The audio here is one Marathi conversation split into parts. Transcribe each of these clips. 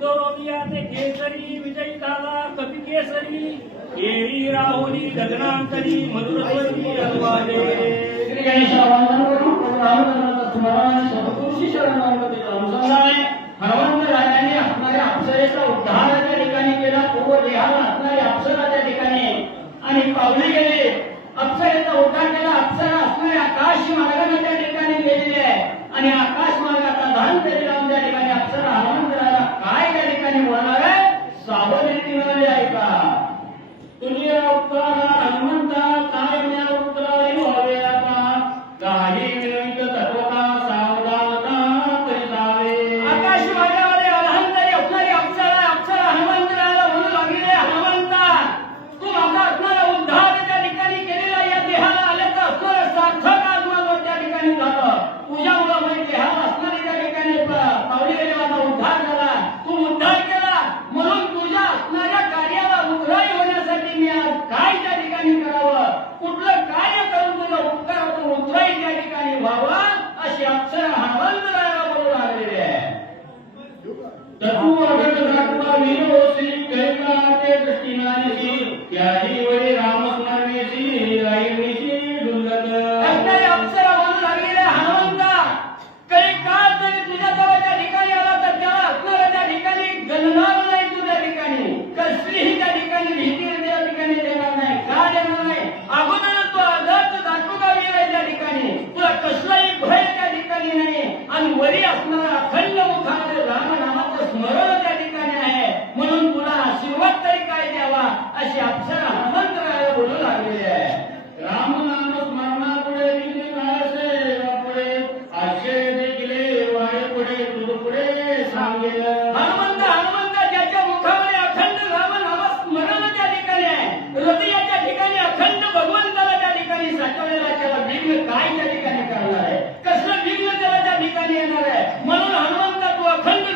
उत्तरोदयाचे केसरी विजयी झाला कपी केसरी केळी राहुली गगनांतरी मधुरस्वरी अनुवादे श्री गणेशाला वंदन करून रामचंद्राचं स्मरण सद्गुरूशी शरणागती अनुसंधाने हनुमंत राजाने असणाऱ्या अप्सरेचा उद्धार त्या ठिकाणी केला. पूर्व देहाला असणारी अप्सरा त्या ठिकाणी आणि पावली गेली. अप्सरेचा उद्धार केला. अप्सरा असणारे आकाश मार्गाने त्या ठिकाणी गेलेली आहे आणि आकाश मार्गाचा धान तरी राम त्या ठिकाणी अप्सरा हनुमंतराला काय त्या ठिकाणी बोलणार आहे सावधगिरी मिळाली आहे का. तुझे अवतार हनुमंता काय म्या उतराई व्हावे आता काही विनवित तत्वता सावधानता परिसावे. आकाश मार्गामध्ये अलहंतरी असणारी अप्सरा अप्सरा हनुमंतराला म्हणू लागली हनुमंता तू माझा असणारा उद्धार त्या ठिकाणी केलेला या देहाला आल्याचा असणारा सार्थक आज माझं त्या ठिकाणी झालं. तुझ्यामुळे माझ्या देहाला असणारी त्या ठिकाणी पावली गेली. माझा उद्धार झाला. तू उद्धार केला म्हणून तुझ्या असणाऱ्या कार्याला उतराई होण्यासाठी मी आज काय त्या ठिकाणी करावं कुठलं कार्य करून तुझ्या उपकारातून उतराई त्या ठिकाणी व्हावं अशी अप्सरा हनुमंतराला बोलू लागलेली आहे. तू अगट घातला विरोसी कैलाते दृष्टीनानिसी त्याही वरी रामस्मरणेसी राईनिसी डुलत. असणारी अप्सरा म्हणू लागलेली आहे हनुमंता काही काळ जरी तुझ्या जवळच्या ठिकाणी आला तर त्याला असणाऱ्या त्या ठिकाणी गणणार नाही. तुझ्या ठिकाणी कसलीही त्या ठिकाणी भीती त्या ठिकाणी देणार नाही. का देणार नाही अगोदर तू आदर्श दाखवून गेलाय त्या ठिकाणी तुला कसलाही भय त्या ठिकाणी नाही आणि वरी असणारा अखंड मुखामध्ये रामनामाचं स्मरण त्या ठिकाणी आहे म्हणून तुला आशीर्वाद तरी काय द्यावा अशी अप्सरा हनुमंतराला बोलू लागलेली आहे. राम नाम स्मरणापुढे विघ्न काळसे पुढे आश्चर्य देखिले वाळे पुढे तुझ पुढे सांगेल. हनुमंत ज्याच्या मुखामध्ये अखंड रामनाम स्मरण त्या ठिकाणी आहे हृदयाच्या ठिकाणी अखंड भगवंताला त्या ठिकाणी साठवलेला त्याला विघ्न काय त्या ठिकाणी करणार आहे कसलं विघ्न त्याला त्या ठिकाणी येणार आहे. म्हणून हनुमंत तू अखंड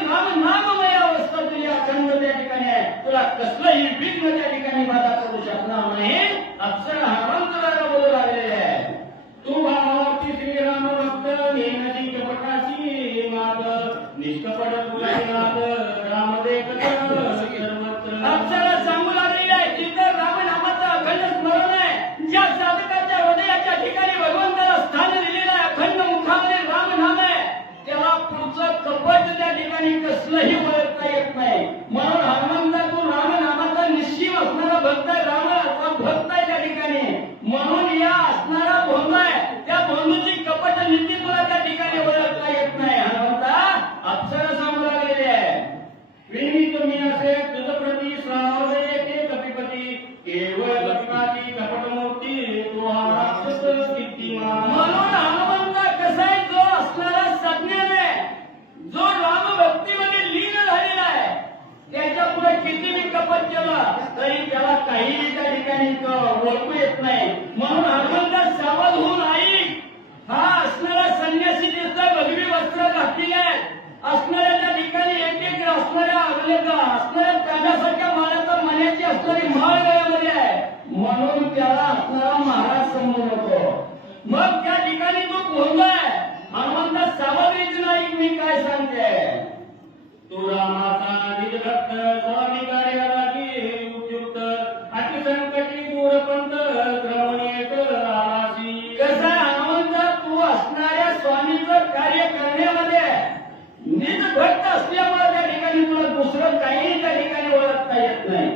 नाममय अवस्था तुझी अखंड त्या ठिकाणी आहे तुला कसलंही विघ्न त्या ठिकाणी बाधा करू शकणार नाही. अप्सरा हनुमंतराला बोलू लागलेले आहे. तू भावाची श्रीराम भक्त नेनसी कपटाची मात निष्कपट तुझे नाथ राम देखत सर्वत्र. अप्सरा सांगू लागलेली आहे जिथं रामनामाचं अखंड स्मरण आहे ज्या साधकाच्या हृदयाच्या ठिकाणी भगवंताला स्थान दिलेलं आहे अखंड मुखामध्ये रामनाम आहे तेव्हा पुढचं कपट त्या ठिकाणी कसलंही ओळखता येत नाही. म्हणून हनुमंता तू रामनामाचा निश्चित असणारा भक्त आहे रामाचा भक्त आहे त्या ठिकाणी म्हणून या असणारा भोंगा आहे त्या भोंदूची कपट नीती तुला त्या ठिकाणी ओळखता येत नाही. हनुमंता अप्सरा सांगू लागलेली आहे. विनी तुम्ही असे तुझ प्रती सावरे के कपिपती केवळ गपिपाती कपट मूर्ती तू हा राक्षस कीर्तिमान. म्हणून हनुमंत कसा आहे जो असणारा सज्ञान आहे जो रामभक्तीमध्ये लीन झालेला आहे त्याच्या पुढे किती मी कपट केलं तरी त्याला काही त्या ठिकाणी ओळखू येत नाही. म्हणून हनुमंत सावध होऊन ऐक हा असणारा संन्यासी दिसतोय भगवी वस्त्र घातलेली आहेत असणाऱ्या त्या ठिकाणी एक असणाऱ्या असणाऱ्या कानासारख्या माळाचा मण्याची असणारी माळ गळ्यामध्ये आहे म्हणून त्याला असणारा महाराज समजू नको. मग त्या ठिकाणी तो बोलतोय हनुमंत सावधगिरीचं ऐक मी काय सांगते. तू रामाचा निज भक्त स्वामी कार्यालागी उपयुक्त अतिसंकटी दूरपंत क्रमणीयत आलासी. कसं आहे हनुमंत तू असणाऱ्या स्वामीचं कार्य करण्यामध्ये निज भक्त असल्यामुळे त्या ठिकाणी तुला दुसरं काही त्या ठिकाणी ओळखता येत नाही.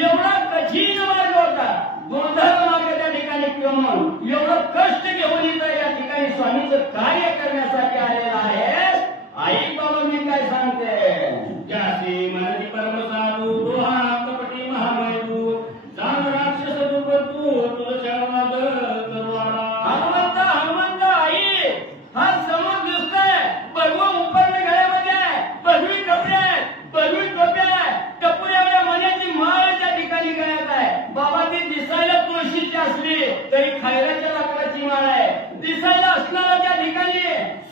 एवढा कठीण मार्ग होता दुर्धर मार्ग त्या ठिकाणी क्रमून एवढं कष्ट घेऊन इथं या ठिकाणी स्वामीचं कार्य करण्यासाठी आलेला आहेस. आई बाबा मी काय सांगते ज्यासी मनती परम साधू दोहा कपटी महामयू जाण राक्षस रूप तू तुझ्या वाद करवाला. हनुमंत आई हा समोर दिसतोय भगवं उपर्ण गळ्यामध्ये आहे भगवी कपडे आहेत भगवी टोप्या आहे टपुऱ्यावल्या मण्याची माळ त्या ठिकाणी गळ्यात आहे. बाबा ती दिसायला तुळशीची असली तरी खैराच्या लाकडाची माळ आहे. दिसायला असणारा त्या ठिकाणी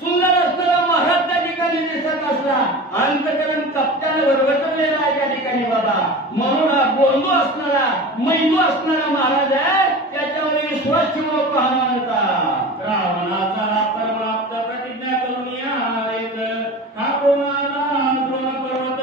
सुंदर असणारा महाराज त्या ठिकाणी दिसत असला अंतकरण कपट्याने भरवटलेला आहे त्या ठिकाणी बाबा. म्हणून हा बोंदू असणारा मैदू असणारा महाराज आहे त्याच्यावर विश्वास ठेवू नको हनुमंता. रावणाचा परमाप्त प्रतिज्ञा करून या ठाकूर द्रोण पर्वत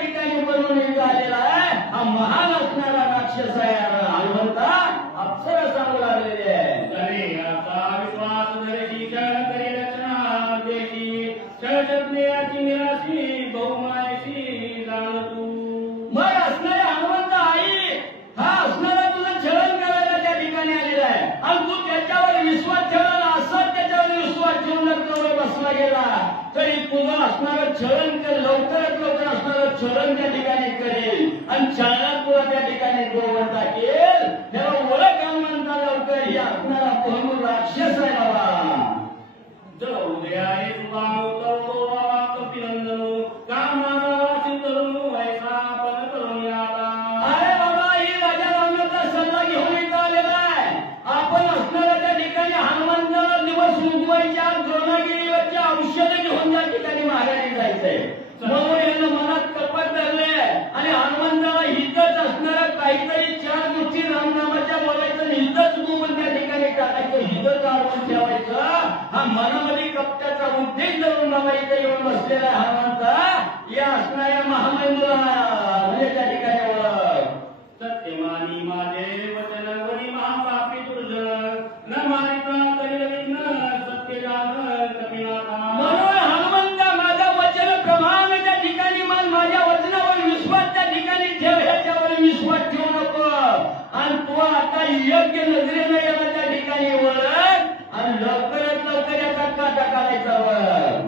ठिकाणी बनवण्यात आलेला आहे. हा महान असणारा राक्षस आहे. हनुमंता अप्सरा सांगू लागलेली आहे. कलियाचा विश्वास धरशी क्षण करी रचना देशी क्षणज्ञाची निराशी बहुमायशी जाण तू. मग असणाऱ्या हनुमंत आई हा असणारा तुझं छळण करायला त्या ठिकाणी आलेला आहे. आणि तू त्याच्यावर विश्वास ठेवला. असं त्याच्यावर विश्वास ठेवून जवळ बसला गेला तरी तुझं असणारं छळण लवकरात लवकर असणारं छळण त्या ठिकाणी करेल. आणि छळणात तुला त्या ठिकाणी गोवंत टाकेल. त्याला ओळख हनुमंता लवकर ही असणारा पहलू राक्षस आहे बाबा. जाऊ दे आहे तुला उतरतो बाबा कपिनंदन कामाची तरुण ऐसा पण तरुण आता. अरे बाबा ही राजा रावणाचा सल्ला घेऊन इथं आलेला आहे. आपण असणाऱ्या त्या ठिकाणी हनुमंताला दिवस उगवायच्या द्रोणागिरीवरच्या औषधं घेऊन त्या ठिकाणी माघारी जायचंय. म्हणून यानं मनात कपट धरले आणि हनुमंताला हितच असणाऱ्या काहीतरी चार गोष्टी रामनामाच्या बोलायचं हितच गुमून त्या ठिकाणी टाकायचं. हितच आढळून ठेवायचं. हा मनामध्ये कपट्याचा उद्देश धरून नवाईचा येऊन बसलेला आहे हनुमंता. या असणाऱ्या महामंडळा म्हणजे त्या ठिकाणी ओळख. सत्यमानी माझे वचन वरी महापापी दुर्जन न मारिता करील विघ्न सत्य जाण कपिनाथा. म्हणून हनुमंता माझा वचन प्रमाण त्या ठिकाणी मान माझ्या वचनावर विश्वास त्या ठिकाणी ठेव. ह्याच्यावर विश्वास ठेवू नको. आणि तू आता योग्य नजरेनं याला त्या ठिकाणी ओळख आणि लवकरात लवकर याचा काटा काढायचा वर.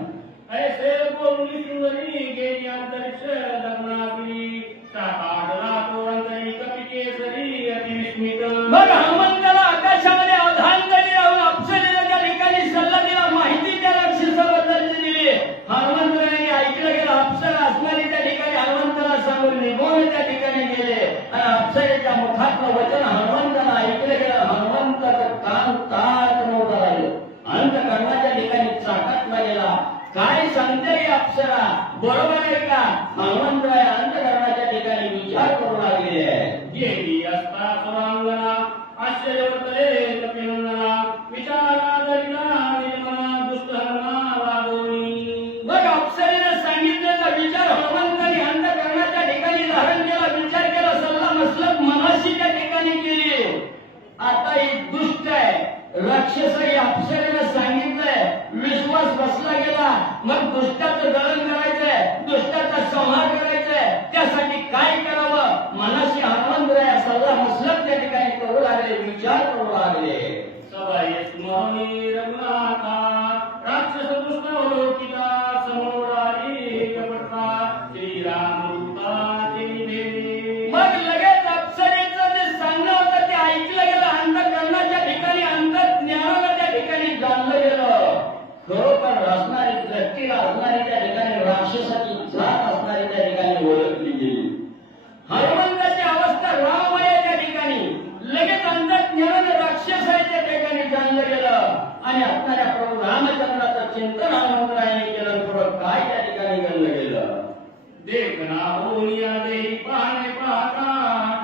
ऐसे बोलणी सुंदरी गेली अंतरिक्ष लग्नागिरी सापाडला तोरंगरी कपी केसरी अतिविस्मित. मग हनुमंताला आकाशामध्ये अधांतरी राहून अप्सरेला त्या ठिकाणी सल्ला दिला. माहिती त्या राक्षसाबद्दल दिली. हनुमंताने ऐकलं गेलं. अप्सरा असणारी त्या ठिकाणी हनुमंताला सांगून निघून त्या ठिकाणी गेले आणि अप्सरेच्या मुखातलं वचन हनुमंताला ऐकलं गेलं. हनुमंताचं कान ताट नव्हतं राहिलं. अंतकरणाच्या ठिकाणी चाकाटला गेला. काय सांगते ही अप्सरा बरोबर आहे का? हनुमंतराय अंतकरणाच्या ठिकाणी विचार करू लागलेले आहे. गेली असता सुरांगना आश्चर्यवर्तले कपिनंदना विचारा दरिना निर्मना दुष्टहरणा वागोनी. मग अप्सरेने सांगितलेला विचार हनुमंताने अंतकरणाच्या ठिकाणी धारण केला. विचार केला. सल्ला मसलत मनाशी त्या ठिकाणी केली. आता ही दुष्ट आहे राक्षस ही अप्सरेने सांगितलंय. विश्वास बसला गेला. मग दुष्टाचं दलन करायचंय. दुष्टाचा संहार करायचाय. त्यासाठी काय करावं मनाशी हनुमंतराय सल्ला मसलत त्या ठिकाणी करू लागले. विचार करू लागले. सबाई स्मरणी रघुनाथा राक्षस दुष्ट अवलोकिता समोरारी कपटता श्रीरामदूताचे निधे. मग लगेच अप्सरेचं जे सांगणं होतं ते ऐकलं गेलं. अंतकरणाच्या ठिकाणी अंतर्ज्ञानाला त्या ठिकाणी जाणलं गेलं. खरोखर असणारी दृष्टीला असणारी त्या ठिकाणी राक्षसाची जात असणारी त्या ठिकाणी ओळखली गेली. हनुमंताची अवस्था राममय आहे त्या ठिकाणी. लगेच अंतर्ज्ञानाने राक्षस आहे त्या ठिकाणी जाणलं गेलं. आणि असणाऱ्या प्रभू रामचंद्राचं चिंतन हनुमंतरायाने केलं. थोडं काय त्या ठिकाणी घडलं गेलं. देखना होनिया देही पाहणे पाहता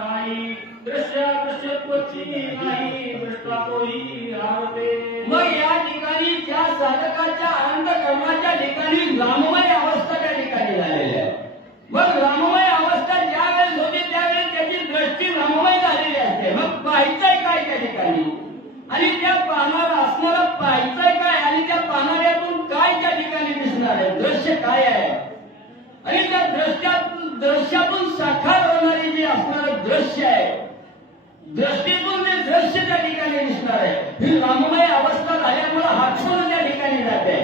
काही दृश्य दृश्यत्वची नाही दृष्टा कोही आरोपे. मग या ठिकाणी त्या साधकाच्या अंतकरणाच्या ठिकाणी राममय अवस्था त्या ठिकाणी झालेली आहे. मग राममय अवस्था ज्या वेळेस होती त्यावेळेस त्याची दृष्टी राममय झालेली असते. मग पाहायचंय काय त्या ठिकाणी आणि त्या पाहणारा असणारा पाहायचंय काय आणि त्या पाहणाऱ्यातून काय त्या ठिकाणी दिसणार आहे. दृश्य काय आहे आणि त्या दृश्यातून साकार होणारी जी असणारं दृश्य आहे. दृष्टीतून जे दृश्य त्या ठिकाणी दिसणार आहे. ही राममय अवस्था झाल्यामुळे हातून त्या ठिकाणी जाते.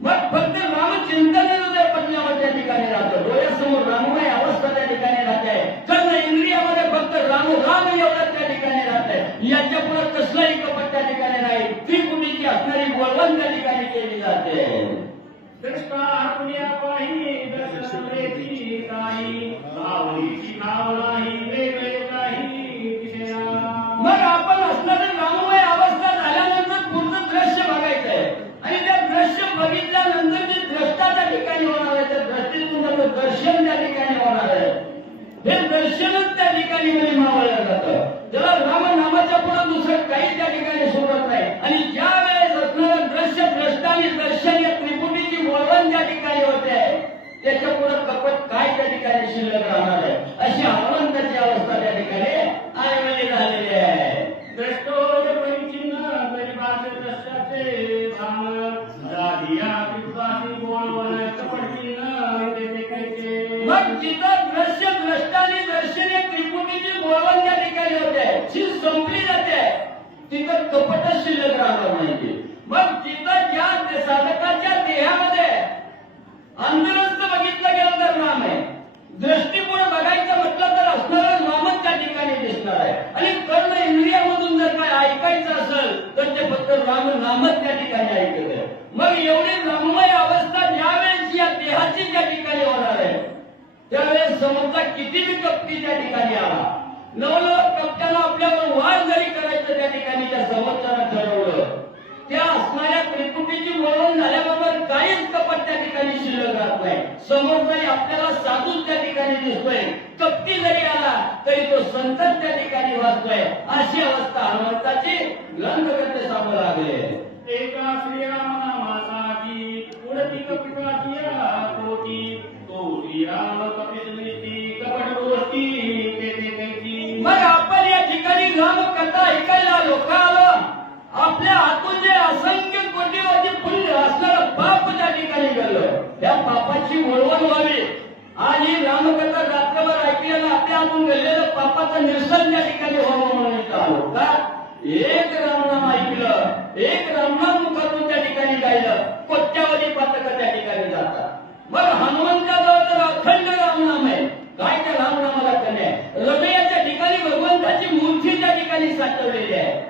मग फक्त रामचिंतन पटल्यावर त्या ठिकाणी राहतं. डोळ्यासमोर राममय अवस्था त्या ठिकाणी राहते. कर्ण इंद्रियामध्ये फक्त राम राम एवढं त्या ठिकाणी राहतंय. याच्या पुढे कसलाही कपट त्या ठिकाणी नाही. त्रिपुटीची असणारी बोलवण त्या ठिकाणी केली जाते. दृष्टा पुण्या पाही दर्शन रेची काही आवडीची भावनाही वेगळे काही दिसेना. मग आपण असणारी राममय अवस्था झाल्यानंतर पुढचं दृश्य बघायचंय आणि त्या दृश्य बघितल्यानंतर जे द्रष्टा त्या ठिकाणी होणार आहे त्या दृष्टीतून त्याचं दर्शन त्या ठिकाणी होणार आहे. हे दर्शनच त्या ठिकाणी मध्ये मावळलं जातं. त्याला रामनामाच्या पुढे दुसरं काही त्या ठिकाणी सोबत नाही. आणि ज्या वेळेस असणारं दृश्य द्रष्टा आणि दर्शन या त्रिपुटीची वळवण त्या ठिकाणी होते त्याच्या पुढे कपट काय त्या ठिकाणी शिल्लक राहणार आहे, अशी हनुमंताची अवस्था त्या ठिकाणी आईवडील झालेली आहे. द्रष्टोय परिचिन्न गरिबाचे द्रष्टाचे भाम राधिया कृपासी बोलवण कपटचिन्ह देते कैसे. मग जिथं दृश्य द्रष्टाने दर्शने त्रिपुटीची बोलवण त्या ठिकाणी होते, शील संपली जाते, तिथं कपट शिल्लक राहणार नाही. मग जिथं ज्या साधकाच्या देहामध्ये अंतरस्थ बघितलं गेलं तर नाम आहे, दृष्टीपुढे बघायचं म्हटलं तर असणारं नामच त्या ठिकाणी दिसणार आहे. आणि कर्ण इंद्रियामधून जर काय ऐकायचं असेल तर ते फक्त राम नामच त्या ठिकाणी ऐकत. मग एवढी राममय अवस्था ज्यावेळेस या देहाची त्या ठिकाणी होणार आहे, त्यावेळेस समोरचा किती बी कपटी त्या ठिकाणी आला, नवलक कपट्याला आपल्यावर वार जरी करायचं त्या ठिकाणी त्या समोरच्याला ठरवलं, त्या असणाऱ्या त्रिपुटीची वळण झाल्याबरोबर काहीच कपट त्या ठिकाणी शिल्लक राहत नाही. समोरचाही आपल्याला साधूच त्या ठिकाणी दिसतोय, कपटी जरी आला तरी तो संतच त्या ठिकाणी वाचतोय. अशी अवस्था हनुमंताची ग्रंथकर्ते सांगू लागले. एका श्रीराम नामासाठी उडती कपिकाची कोटी तो श्रीराम कपिसनिष्ठी कपट गोष्टी केते कैची. मग आपण या ठिकाणी राम कथा ऐकायला आलो, का आलो? आपल्या हातून जे असंख्य कोटीवादी पुण्य असणारं पाप त्या ठिकाणी घडलं, त्या पापाची वळवण व्हावी आणि रामकथा रात्रभर ऐकलेलं आपल्या हातून घडलेलं पापाचं निरसन त्या ठिकाणी व्हावं म्हणून इथं आलो. का? एक रामनाम ऐकलं, एक रामनाम मुखातून त्या ठिकाणी गायलं, कोट्यावधी पातक त्या ठिकाणी जातात. मग हनुमंताजवळ तर अखंड रामनाम आहे. काय त्या रामनामाला कमी आहे? हृदयाच्या ठिकाणी भगवंताची मूर्ती त्या ठिकाणी साठवलेली आहे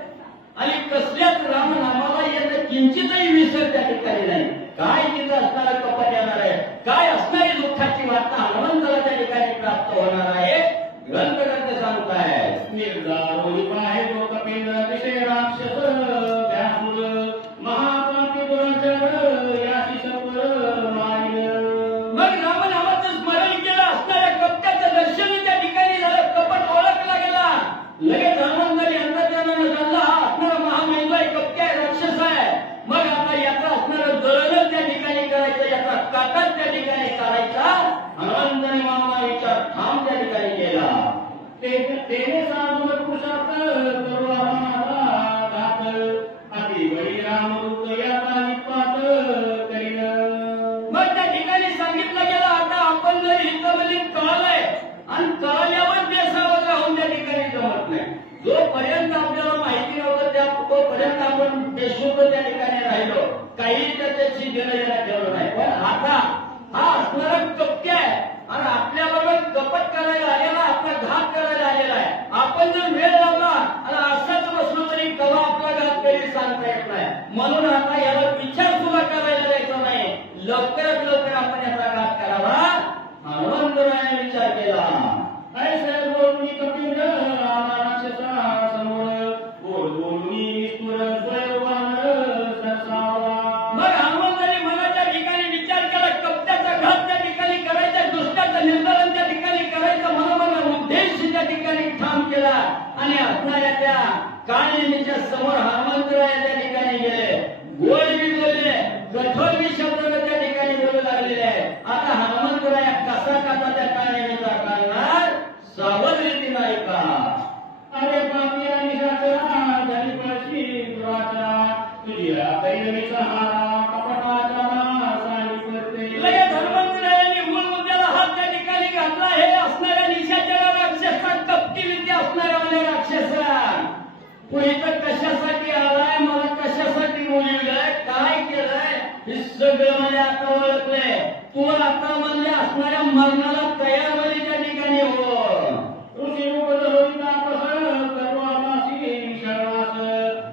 आणि कसल्याच रामनामाला येत किंचितही विसर त्या ठिकाणी नाही. काय तिथं असणारं कपट येणार आहे, काय असणारी दुःखाची वार्ता हनुमंताला त्या ठिकाणी प्राप्त होणार आहे, ग्रंथकर्ते सांगतायत. निर्धार होई पाहे जो कपिल दिसे राक्षस व्यासुर महापापी दुराचार याशी सत्वर मारिल. मग रामनामाचं स्मरण केलं, असणाऱ्या कपट्याचं दर्शन त्या ठिकाणी झालं, कपट ओळखला गेला. लगेच हनुमंताने अंतर्ज्ञानानं जाणला, हा असणारा महामहिमय कपट्या आहे, राक्षस आहे. मग आता याचा असणारं दळण त्या ठिकाणी करायचं, याचा काटाच त्या ठिकाणी काढायचा. हनुमंताने महामाईचा ठाम त्या ठिकाणी केला. तेने साधून पुरुषार्थ करू रामाला घात अति बळी रामरूप याचा निपात करीन. मग त्या ठिकाणी सांगितलं गेलं, आता आपण जर हितामध्ये कळलंय आणि कळल्यावर बेसावं राहून त्या ठिकाणी जमत नाही. जोपर्यंत आपल्याला माहिती नव्हतं तोपर्यंत आपण बेशुद्ध त्या ठिकाणी राहिलो, काही त्याच्याशी देणं ठेवलं नाही. पण आता हा असणारा कपटी आहे आणि आपल्याबरोबर कपट करायला आलेला, आपला घात करायला आलेला आहे. आपण जर वेळ लावला आणि असाच बसलो तरी कवा आपला घात कधी सांगता येत नाही. म्हणून आता याला विचार सुद्धा करायला द्यायचा नाही, लवकरात लवकर आपण याचा घात करावा. हनुमंतरायाने विचार केला. ऐसे बोलून कपिल आला राक्षसा समोर बोलून निष्ठुर स्वयंवान सरसावला. मग हनुमंताने मनाच्या ठिकाणी विचार केला, कपट्याचा घात त्या ठिकाणी करायचा, दुष्टाचं निर्धारण त्या ठिकाणी करायचं, मनोमन उद्देश त्या ठिकाणी ठाम केला आणि असणाऱ्या त्या काळिंदीच्या समोर हनुमंतराय त्या ठिकाणी गेले. गोड बी बोलले, कठोर बी शब्द त्या ठिकाणी बोलू लागलेले आहे. आता हनुमंतराय कसा कसा त्या काळिंदीचा करणार, सावध रीतीनं ऐका. अरे पापी आणि शास्त्रा झाली पळशी दुराचार तुझ्या कैरवी सहारा कपटाचा साडी करते. लगेच हनुमंतरायांनी मूळ मुद्द्याला हात त्या ठिकाणी घातला. हे असणाऱ्या निशाचर राक्षसा, कपटी विद्या असणाऱ्या राक्षसा, तू इथं कशासाठी आलाय, मला कशासाठी बोलवलंय, काय केलंय, हे सगळं मला आता ओळखलंय. तू आता म्हणले असणाऱ्या मरणाला तयार झाली त्या ठिकाणी हो. ऋषी उपद होई तापस कर्वादासी शरणास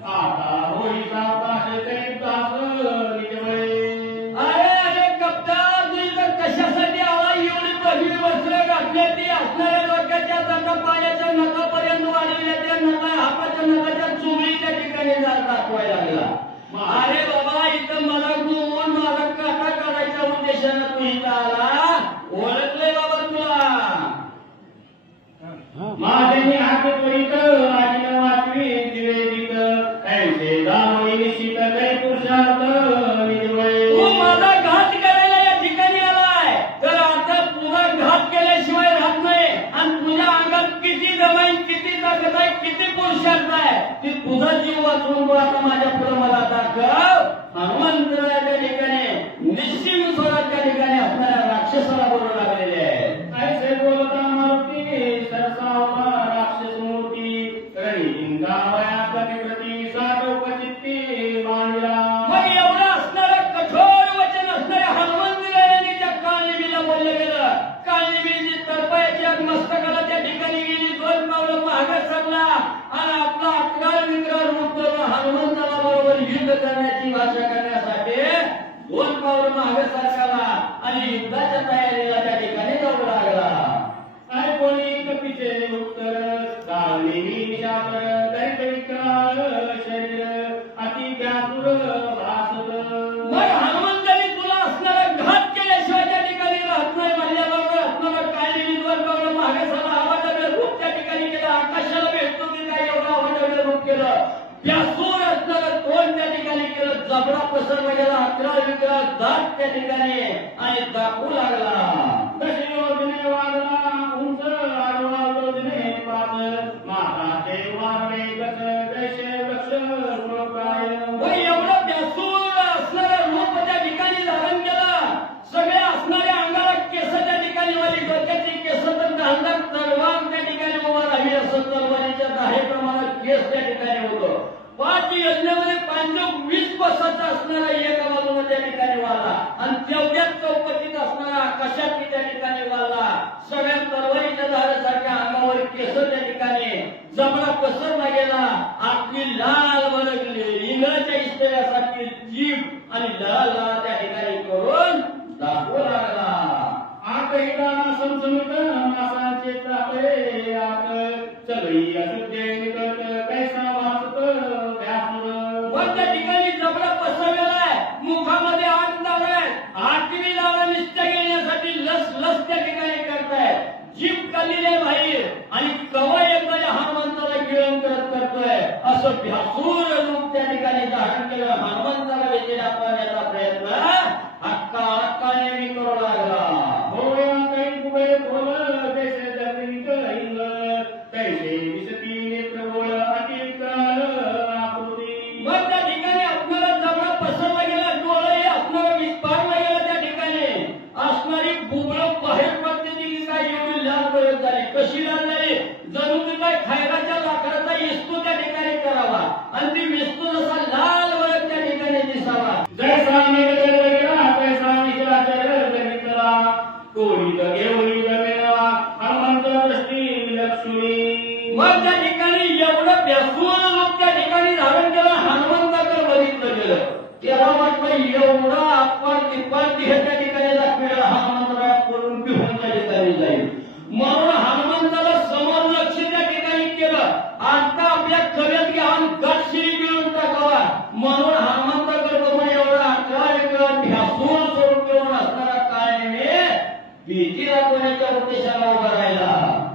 आता होई सावकाश करीतास निजवळे. अरे अरे कप्ता, तू इथं कशासाठी आला? एवढी पहिली वस्त्र घातली, ती असणाऱ्या डोक्याच्या नका पायाच्या नकापर्यंत वाढवल्या, त्या नका हाताच्या नकाच्या चुमडी त्या ठिकाणी दाखवायला लागला. अरे बाबा, इथं मला गुण माझा काटा काढायच्या उद्देशानं तू इथं आला, ओळखलंय बाबा तुला. माझे हात त्वरित राजीन वाचवी निवेदित ऐसे दामोई निश्चित करी पुरुषार्थ निजवळे. तू माझा घात करायला या ठिकाणी आलाय, तर ठिकाणी आणि दाखवू लागला. तशी योजने वाढला उंच आडवा योजने पाच माताचे वारणे गच जैसे वृक्ष रूपकाय. व एवढं बेसूर असणारं रूप त्या ठिकाणी धारण केलं. सगळे असणाऱ्या अंगाला केस त्या ठिकाणी वाली, डोक्याची केस तर दांडात तलवार त्या ठिकाणी उभा राहावी असं तलवारीच्या दाहेप्रमाणे केस त्या ठिकाणी होतं. 5 योजनेमध्ये 520 कोसाचा असणारा एका बाजूला त्या ठिकाणी वाला आणि तेवढ्याच चौकटीत असणारा आकाशात त्या ठिकाणी वाला. सगळ्या तलवारीच्या धारासारख्या अंगावर केस त्या ठिकाणी जबडा पसरला गेला. आपली लाल वळगली इंग्रजाच्या इस्त्यासारखी जीभ आणि लाल लाल त्या ठिकाणी करून दाखवू लागला. आकही दाना समसमित मासांचे चापे आक सगळी अशुद्धे निकट कैसा वासत व्यासुर. पण त्या ठिकाणी जबडा पसरलेला आहे. मुखामध्ये 8 दार आहेत. 8वी दार निष्ठा घेण्यासाठी लस लस त्या ठिकाणी करतायत. जीभ काढलेली बाहेर आणि कवा एकदा हनुमंताला गिळण करतोय असं भ्यासूर रूप त्या ठिकाणी धारण केलं. हनुमंताला वेचेला करण्याचा प्रयत्न हक्का हक्काने मी करू लागला. होया काही कुबे खोल जैसे जगनिक इंग तैसे विसती नेत्रबोळ अतिरिक्त आकृती. मग त्या ठिकाणी आपल्याला जबडा पसरला गेला. डोळे असणारा विस्तारला गेला. त्या ठिकाणी असणारी बुबळं बाहेर पडते ती काय एवढी लाल गळत झाली. कशी लाल झाली? जणू की काय खैराच्या लाकडाचा इस्तू त्या ठिकाणी करावा आणि ती विस्तू जसा लाल वळत त्या ठिकाणी दिसावा. जैसा निगल गेला तैसा निशाचर जगितला कोळीत घेऊन जमेवा हनुमंत दृष्टी विलक्षणी. मग त्या ठिकाणी एवढं बेसूर रूप त्या ठिकाणी धारण केलं. हनुमंताकडे बघितलं गेलं. त्याला वाटलं एवढा आपण तिप्पट हे त्या ठिकाणी दाखवेला हनुमंतराव करून घेऊन त्या ठिकाणी जाईल. म्हणून हनुमंताला समोर लक्ष त्या ठिकाणी केलं. आता आपल्या खऱ्यात घ्यावून गटशिरी गिळून टाकावा म्हणून हनुमंताकडे बघून एवढा 11 वेगळा भ्यासूर स्वरूप घेऊन असणारा काळने भीती दाखवण्याच्या उद्देशाला उभा राहिला.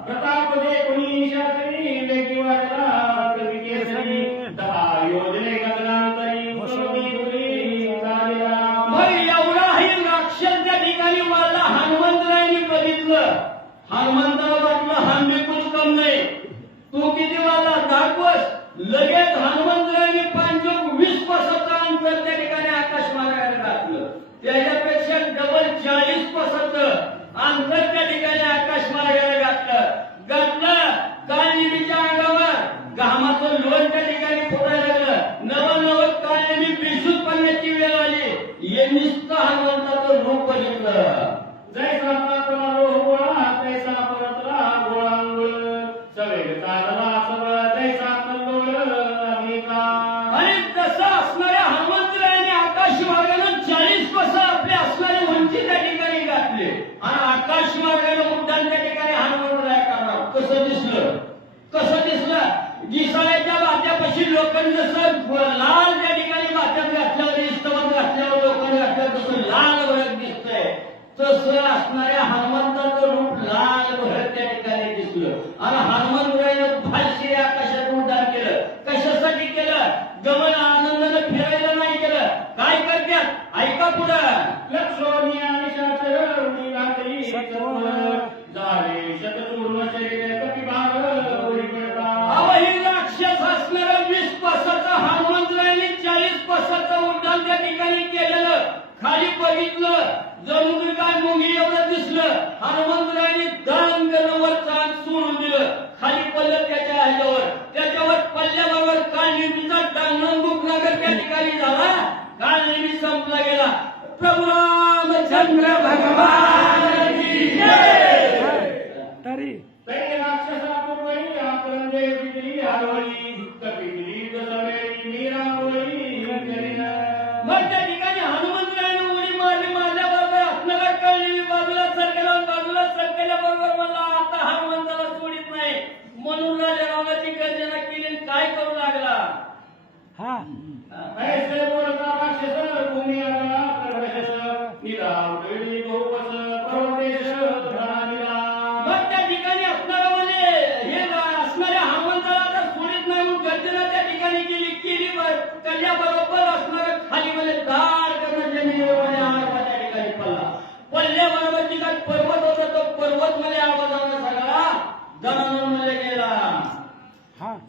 प्रताप दे कुणी शास्त्री वेगी वाटला कवी केसरी 10 योजने गगनांतरी मुसोबी गुरी चालला. मग एवढाही राक्षस त्या ठिकाणी वाढला. हनुमंतरायांनी बघितलं. हनुमंताला वाटलं हांबे कुछ कम नाही. तू किती वाढला दाखवस. लगेच हनुमंतरायांनी 520 कोसाचं अंतर त्या ठिकाणी आकाश मार्गाने घातलं. त्याच्यापेक्षा डबल 40 कोसाचं अंतर त्या ठिकाणी आकाश मार्गाने घातलं. काळनिमीच्या अंगावर घामाचं लोण त्या ठिकाणी फुटायला लागलं. नवं काळनिमी बेशुद्ध पडण्याची वेळ आली. हे नुसतं हनुमंताचं रूप बघितलं. जैसा पापला रोहळा तैसा परतला गोळांगुळ सवेग चालला सबळ तैसा कल्लोळ अग्निका. आणि तसं असणाऱ्या हनुमंतरायांनी आकाश मार्गाने 40 कोस आपल्या असणारी उंची त्या ठिकाणी घातली आणि आकाश मार्गाने उड्डाण त्या ठिकाणी हनुमंतराय करणार. कसं दिसलं? दिसाळ्याच्या वाट्यापाशी लोकांनी जसं लाल त्या ठिकाणी वाट्यात घातल्यावर इस्तवत घातल्यावर लोकांनी घातल्यावर तसं लाल भडक दिसतंय. तसं असणाऱ्या हनुमंताचं रूप लाल भडक त्या ठिकाणी दिसलं आणि हनुमंतरायानं फालशी आकाशात उड्डाण केलं. कशासाठी केलं? गमन आनंदानं फिरायला नाही केलं. काय करतात? ऐका पुढं. लक्षोनी आणि शास्त्र उडी घातली झाले शतचूर्ण शरीर कपिभाग उडी पडला. अवही राक्षस असणारा 20 कोसाचा हनुमंतरायांनी 40 कोसाचं उड्डाण त्या ठिकाणी केलेलं. खाली बघितलं जणू की काय मुंगी एवढं दिसलं. हनुमंतरायांनी दान वर चांद सोडून दिलं. खाली पडलं त्याच्यावर पल्ल्याबरोबर काळनिमीचा डांगण दुखनागर त्या ठिकाणी झाला. काळनिमी संपला गेला. प्रभू रामचंद्र भगवान की जय. तरी राक्षसापूर्वी आपण देवी हरवली कपिली दसवेळी मीरावळी अंजलीला. मग त्या ठिकाणी हनुमंतरायाने उडी मारल्याबरोबर असणारा काळनिमी बाजूला सरकल्याबरोबर मला आता हनुमंताला सोडित नाही म्हणून राजारामाची गर्जना केली आणि काय करू लागला. ऐसे बोलता राक्षस भूमी आला कर्कश निरावळी गोपस परदेश धनानिला. मग त्या ठिकाणी असणारा म्हणजे हे असणाऱ्या हनुमंताला आता सोडित नाही म्हणून गर्जना त्या ठिकाणी केली कल्याबरोबर असणारं खाली म्हणजे दार करणं जमिनीवर म्हणजे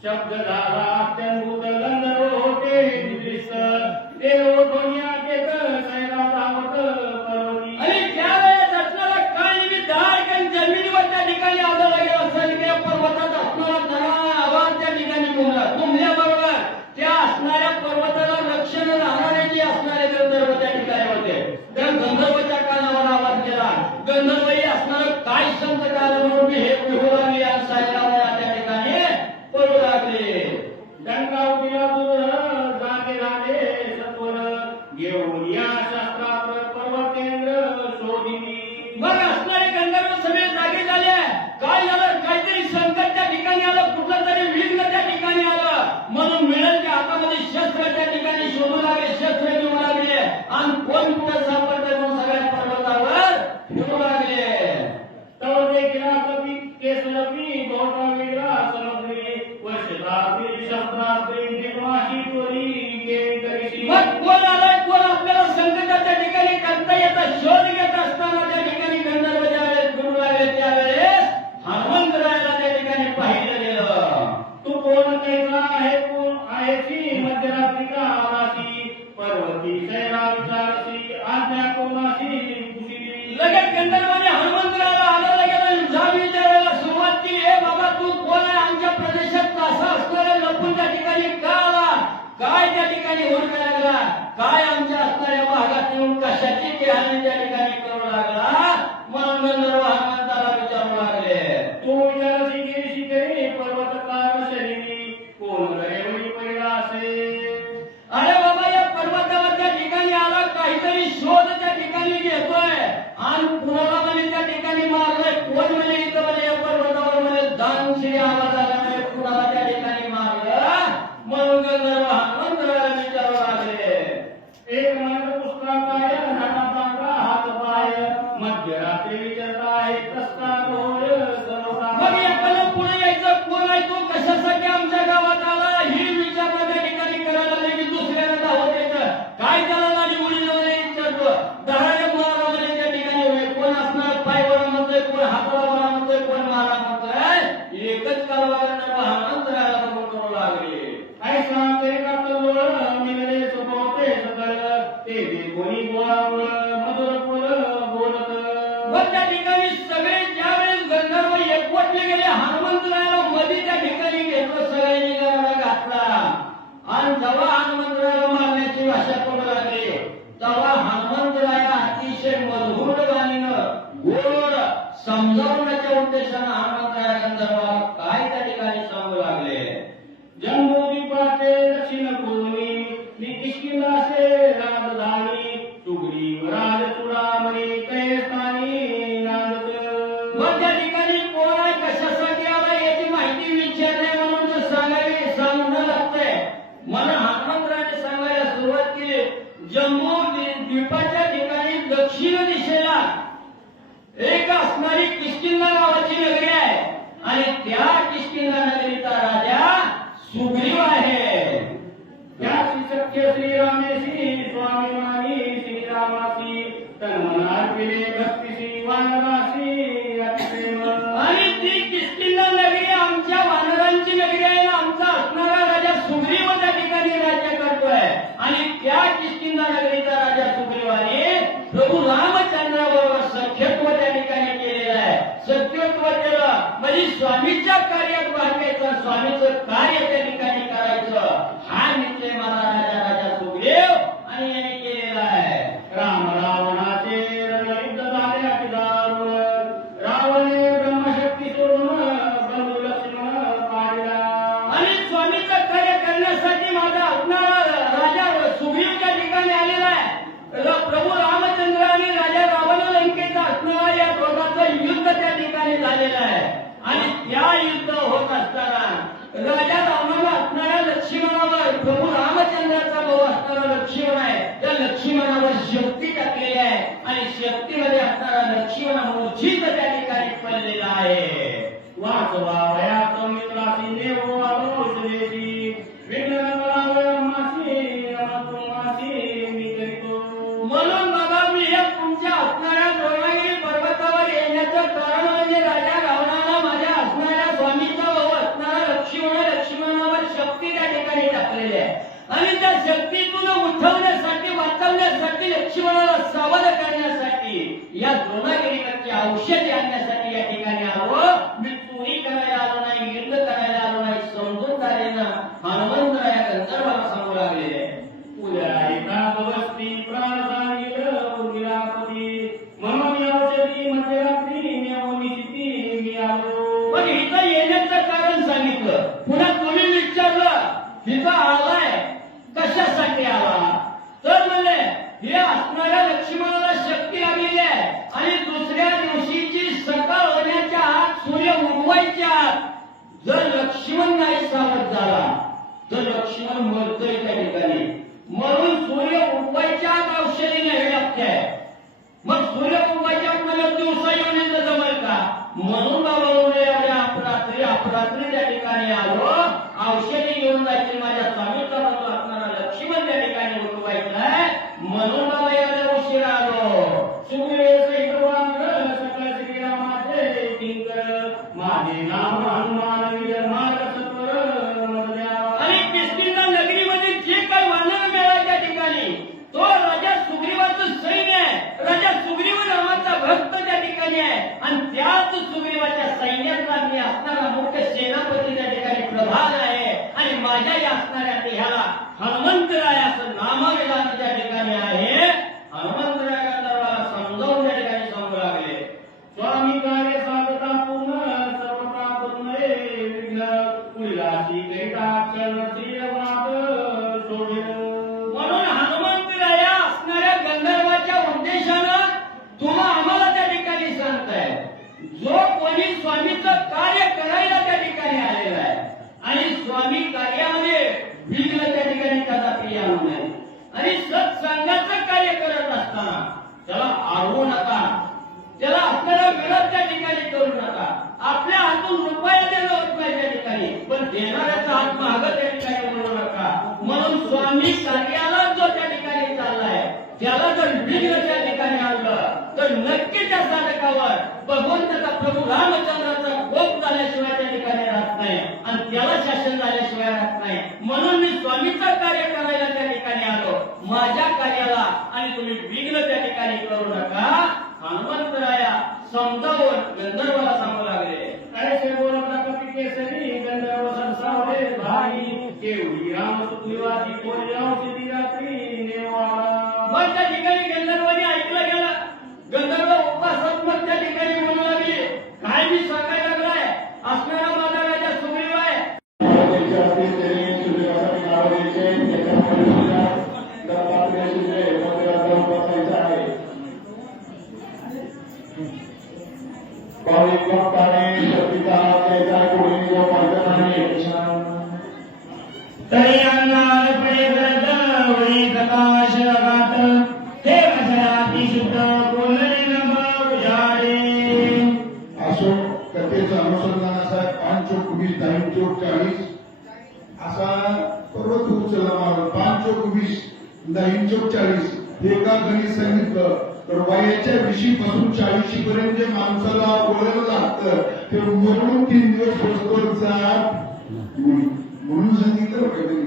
शब्द झाला अत्यंभूत गंधर्व होते निद्रिस्त देव ध्वनिया केत सैरा धावत पर्वती. आणि त्यावेळेस असणारा काळी मी धाडकन जमिनीवर त्या ठिकाणी आदळला गेला असेल की पर्वतात असणारा धनाळा आवाज त्या ठिकाणी घुमल्याबरोबर त्या असणाऱ्या पर्वताला रक्षण राहणारे जे असणारे गंधर्व त्या ठिकाणी होते त्या गंधर्वच्या कानावर आवाज केला. गंधर्वही असणारं काय संत काल म्हणून हे विहू लागले आणि सायरावया त्या ठिकाणी पडू लागले. डंकाव दिला दूर जागे झाले सत्वर घेऊन या शास्त्रात पर्वतेंद्र शोधिनी. मग असणारे गंधर्व सगळे जागे झाले. काय झालं? काहीतरी संकट त्या ठिकाणी आलं, कुठलं तरी विघ्न त्या ठिकाणी आलं म्हणून मिळेल त्या हातामध्ये शस्त्र त्या ठिकाणी शोधू लागले, शस्त्र घेऊ लागले आणि कोण कुठं सापडतं म्हणून सगळ्या पर्वतावर फिरू लागले. तव देखिला कपी केसलपी गौतम विग्रह समुद्री वर्षतापी शस्त्रास्त्री जिग्माशी चोरी गेली करीशी. मग कोण आलाय, कोण आपल्याला संकटाच्या ठिकाणी करता येतं शोध घेत असताना त्या ठिकाणी गंधर्व ज्यावेळेस फिरू लागले त्यावेळेस हनुमंतरायाला त्या ठिकाणी पाहिलं गेलं. तू कोण कैसा आहे कोण आहेसी मध्यरात्री का आवासी पर्वती सैरा विचारसी आज्ञा कोणाशी कुशी. लगेच गंधर्वाने हनुमंतरायाला आणायला गेला आणि जाब विचारायला सुरुवात केली. हे बाबा तू कोण आहे? आमच्या प्रदेशात कसा असणाऱ्या लपून त्या ठिकाणी का आला? काय त्या ठिकाणी हुडकायला लागला? काय आमच्या असणाऱ्या भागात येऊन कशाची टिहाणी त्या ठिकाणी करू लागला? म्हणून गंधर्व हनुमंताला विचारू लागले. तू विचारसी गेली शिकरी पर्वतकार शरीरी कोण करेवळी पहिला असे. अरे बाबा या पर्वतावर त्या ठिकाणी आला, काहीतरी शोध त्या ठिकाणी घेतोय आणि कुणाला म्हणे त्या ठिकाणी मारलंय. कोण म्हणे इथं म्हणे या पर्वतावर म्हणे दानशिरी आवाज आला म्हणे कुणाला त्या ठिकाणी मारलं. म्हणून गंधर्व हनुमंतरायाला विचारू लागले. एक म्हणत पुस्तकाय हातापांढरा हात पाय मध्यरात्री विचारता आहे कस्ता घोर सर्वता. मग एकाला पुढे यायचं, कोण आहे तू, कशासाठी आमच्या गावात आला ही विचारणा त्या ठिकाणी करायला लागली की दुसऱ्याला धावत यायचं. काय त्याला लाडी उडी वगैरे विचारतो. दहाडे मारामध्ये त्या ठिकाणी कोण असणार, पाय बरा म्हणतोय, कोण हाताला बरा म्हणतोय, कोण मारा म्हणतोय. एकच कालवा गंधर्व हनुमंतरायाला बघून करू लागले. ऐसा तरी कातलोळ मिळले सोबते सकळ ते कोणी बोलावळ मधुर बोल बोलत. मग त्या ठिकाणी सगळे ज्यावेळेस गंधर्व एकवटले गेले हनुमंतरायाला मध्ये त्या ठिकाणी घेतलं, सगळ्यांनी गरडा घातला आणि जेव्हा हनुमंतरायाला मारण्याची भाषा करू लागले तेव्हा हनुमंतराया अतिशय मधुर गाणीनं गोड समजावण्याच्या उद्देशानं हनुमंतराया गंधर्वाला काय त्या ठिकाणी सांगू लागले. जम्बूद्वीपाचे दक्षिण पूर्वी निकिष्किंदासे राजधानी सुग्रीव राज चुडामणी कैस्थानी नांदत. मग त्या ठिकाणी कोण आहे, कशासाठी आला याची माहिती विचारणे म्हणून तर सांगणं लागतंय. म्हणून हनुमंतरायाने सांगायला सुरुवात केली. जम्मू द्वीपाच्या ठिकाणी दक्षिण दिशेला एक असणारी किष्किंधा नावाची नगरी आहे आणि त्या किष्किंधा नगरीचा राजा सुग्रीव आहे. त्या सख्य श्रीरामेशी स्वाभिमानी श्रीरामासी तन्मनार्पिले भक्तीसी वानरासी अतिप्रेम. आणि ती किष्किंधा नगरी आमच्या वानरांची नगरी आहे आणि आमचा असणारा राजा सुग्रीव त्या ठिकाणी राज्य करतोय. आणि त्या किष्किंधा नगरीचा राजा सुग्रीवाने प्रभू रामचंद्राबरोबर सख्यत्व त्या ठिकाणी केलेलं आहे. सख्यत्व केलं म्हणजे स्वामीच्या कार्यात वागायचं, स्वामीचं कार्य त्या ठिकाणी करायचं. हा निश्चय माझा राजा सुग्रीव आणि यांनी केलेला आहे. राम रावणाचे रणयुद्ध झाले अतिदारुण रावणे ब्रह्मशक्ती सोडून बंधू लक्ष्मण पाहिला. आणि स्वामीचं कार्य करण्यासाठी माझा असणारा राजा सुग्रीव त्या ठिकाणी आलेला आहे. प्रभू रामचंद्र आणि राजा रावण लंकेचा असणारा या दोघांचं युद्ध त्या ठिकाणी झालेलं आहे. आणि त्या युद्ध होत असताना राजा रावणाला असणाऱ्या लक्ष्मणावर प्रभू रामचंद्राचा भाऊ असणारा लक्ष्मण आहे, त्या लक्ष्मणावर शक्ती टाकलेली आहे आणि शक्तीमध्ये असणारा लक्ष्मण मूर्छित त्या ठिकाणी पडलेला आहे. वाचवावयाच मित्रासी नेवो आलोषदेशी विघ्न मासी मासी मी करीतो. म्हणून बघा मी हे तुमच्या असणाऱ्या द्रोणागिरी पर्वतावर येण्याचं कारण म्हणजे राजा रावणाला माझ्या असणाऱ्या स्वामीचा भाऊ असणारा लक्ष्मण गोदागिरीवरची औषधी आणण्यासाठी या ठिकाणी आलो. मी चोरी करायला आलो नाही, युद्ध करायला आलो नाही. समजूतदारीनं हनुमंतराया गंधर्वाला सांगू लागले. उदराई प्रातवस्ती प्राण सांगितलं उर्मिलापती म्हणून या औषधी मध्यरात्री नियमिती मी आलो. पण इथं येण्याचं कारण सांगितलं. पुन्हा तुम्ही विचारलं इथं आलाय कशासाठी आला, तर म्हणले हे असणाऱ्या लक्ष्मणाला शक्ती आलेली आहे आणि दुसऱ्या दिवशीची सकाळ होण्याच्या आत, सूर्य उगवायच्या आत जर लक्ष्मण नाही सावध झाला तर लक्ष्मण मरतोय त्या ठिकाणी. म्हणून सूर्य उगवायच्या आत औषधी नाही लागते. मग सूर्य उगवायच्या आत मला दिवसा येऊन येतं जमल का? म्हणून बाबा अपरात्री त्या ठिकाणी आलो. औषधी घेऊन जायची माझ्या स्वामीचा बंधू असणारा लक्ष्मण त्या ठिकाणी उठवायचा आहे. म्हणून बाबा याला उशिरा आलो. सुग्रीव सकल श्रीरामाचे किंकर माझे नाम हनुमान वीर मार्ग सत्वर मधल्या. आणि किष्किंधा नगरीमध्ये जे काही वानर मिळाले त्या ठिकाणी तो राजा सुग्रीवाचं सैन्य आहे. राजा सुग्रीव नावाचा भक्त त्या ठिकाणी आहे आणि त्याच सुग्रीवाच्या सैन्यातला मी असणारा मुख्य सेनापती त्या ठिकाणी प्रभाग आहे. आणि माझ्या या असणाऱ्या देहाला हनुमंतराय असं नामविधान त्या ठिकाणी आहे. हनुमंतराय गंधर्वाला समजावून त्या ठिकाणी सांगू लागले. स्वामी कार्य साधता पूर्ण सर्वता पूर्ण विघ्न उल्लासी करिता क्षण श्रीरघुनाथ सोडिल. म्हणून हनुमंतराया असणाऱ्या गंधर्वाच्या उद्देशानं तुम्हा आम्हाला त्या ठिकाणी सांगताय. जो कोणी स्वामीचं कार्य करायला त्या ठिकाणी आलेला आहे आणि स्वामी कार्यामध्ये विघ्न त्या ठिकाणी कदापि येऊ नये आणि सत्संगाचं कार्य करत असताना त्याला अडवू नका, त्याला आपल्याला विरोध त्या ठिकाणी करू नका. आपल्या हातून रुपये देणं होत नाही त्या ठिकाणी, पण देणाऱ्याचा हात मागं त्या ठिकाणी बोलू नका. म्हणून स्वामी कार्याला जो त्या ठिकाणी चाललाय त्याला जर विघ्न त्या ठिकाणी आणलं तर नक्की त्या साधकावर भगवंताचा प्रभू रामचंद्राचा कोप झाल्याशिवाय त्या ठिकाणी राहत नाही आणि त्याला शासन झाल्याशिवाय राहत नाही. म्हणून मी स्वामीचं कार्य करायला त्या ठिकाणी आलो. माझ्या कार्याला आणि तुम्ही विघ्न त्या ठिकाणी करू नका. हनुमंतराया समजावून गंधर्वाला सांगू लागले. ऐसे बोलता कपी केसरी गंधर्व संसावले भाई केवढी राम सुग्रीवाची बोलली औषधी रात्री नेवाला. मग त्या ठिकाणी गंधर्वाने ऐकलं गेलं. गंधर्व उपासात्मक त्या ठिकाणी म्हणू लागले, काय मी सांगायला लागलाय असणारा माझा राजा सुग्रीव आहे. तरी अंगार प्रेरद वळी प्रकाश गात हे वसराती शुद्ध बोलले नभ उजाडे. अशोक कथेचं अनुसंधान असा 5 चोक 20 10 चोक 40 असा पर्वत उचलला मारून 5 चोक 20 10 चोक 40 हे का गणित सांगितलं तर वयाच्या 20 पासून 40 पर्यंत जे माणसाला वळण लागतं ते मरून 3 दिवस बसतो जात म्हणून सांगितलं कधी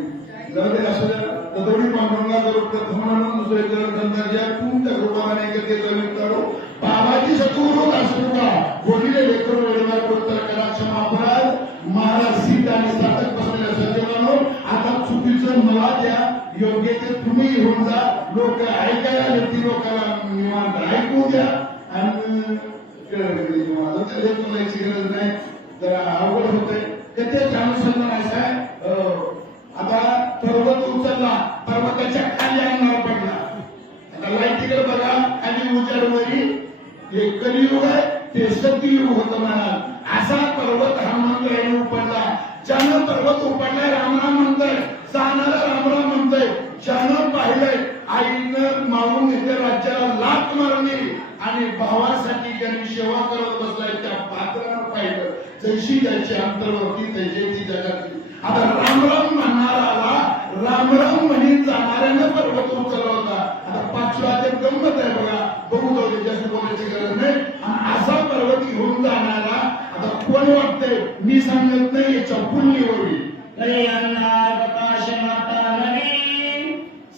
जर ते असं तदोडी पांडुरंगा करू प्रथम म्हणून दुसरे गंधर्जा तुमच्या कृपाने कधी कमी करू बाबाची सतुरूप असतो का बोलीले लेकर वेळेवर बोलतात करा क्षमा अपराध महाराज सीता आणि साधक बसलेल्या सज्जनांनो आता चुकीचं मला द्या योग्य ते तुम्ही घेऊन जा. लोक ऐकायला येतील लोकांना निवांत ऐकू द्या आणि निवांत बोलायची गरज नाही. जरा अवघड होते त्याचे अनुसंधान असं आहे. आता पर्वत उचलला पर्वताच्या खाली अंगावर पडला. आता लाईटीकडे बघा खाली उजाडवरी हे कलियुग आहे ते सतयुग होतं म्हणा. असा पर्वत हनुमंतरायाने उपडला. ज्यानं पर्वत उपडलाय रामराम म्हणतोय, जाणारा रामराम म्हणतोय. ज्यानं पाहिलंय आईनं मारून इथे राज्याला लाथ मारली आणि भावासाठी ज्यांनी सेवा करत बसलाय त्या पात्रानं पाहिलं. जैशी त्याची अंतर्वर्ती तैजेची जगातली. आता रामराम म्हणणाराला रामराम म्हणून जाणाऱ्यानं पर्वत उचलला होता. आता 5वा ते गंमत आहे बघा, बघू जाऊ दे, जास्त बोलायची गरज नाही. आणि असा पर्वत घेऊन जाणारा आता कोण वाटतंय मी सांगत नाही याच्या पुण्य होईल. तरी अंधार प्रकाश माता नदी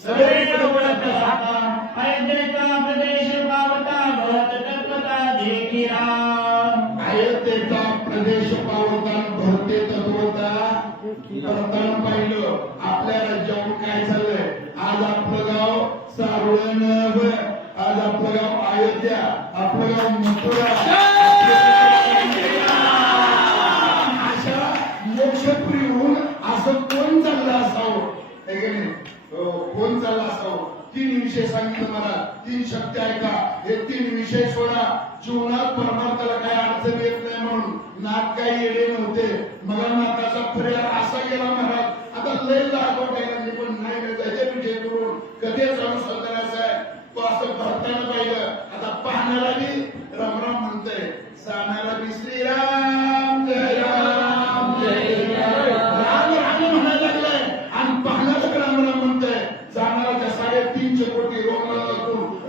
सगळे ओळख आता अयोध्येचा प्रदेश पावता भरत तत्वता देखिला अयोध्येचा प्रदेश पावताना भरते तत्वता परताना पाहिलं आपल्या राज्यावर काय झालंय. आज आपलं गाव सारोळ नव्हे, आज आपलं गाव अयोध्या, आपलं गाव मथुरा. अशा मोक्षप्रियहून असं कोण चाललं असावं, है की नाही? कोण चाललं असावं. 3 विषय सांगितलं मला, 3 शब्द ऐका. हे 3 विषय सोडा. जीवनात परमार्थाला काय अडचण येत नाही म्हणून नाथ काही येडे नव्हते. मला नाथाचा पर्याय असा गेला महाराज. आता लय लागवड पण नाही मिळत. विषय करून कधीच अनुसंधान असं आहे. तो असं भरताना पाहिलं. आता पाहणारा बी रामराम म्हणतोय, जाणारा बी श्रीराम जय राम जय राम राम म्हणायला लागलाय आणि पाहणारा रामराम म्हणतोय. जाणाराच्या 3.5 कोटी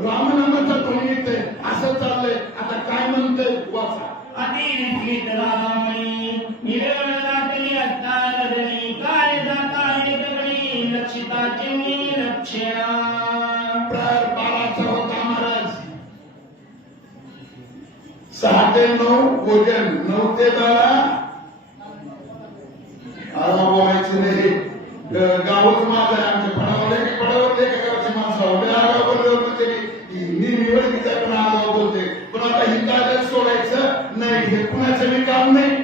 रामनामाचा ध्वनी येते. असं चाललंय. आता काय म्हणतंय वाचा. अतिरिक्त रामामणी निरवळ दाटली असता रजनी काय जाता निकटणी लक्षिताची मी लक्ष्या. प्रार 12चा होता महाराज. 6 ते 9 भोजन, 9 ते 12 आला बोलायचं नाही. गावच माझं आहे. आमच्या पडावले का गावची माणसं आगाव बोलले होते तरी निवडणुकीचा पण आगाव बोलते. पण आता हिंदाला सोडायचं नाही. हे कुणाचं मी काम नाही.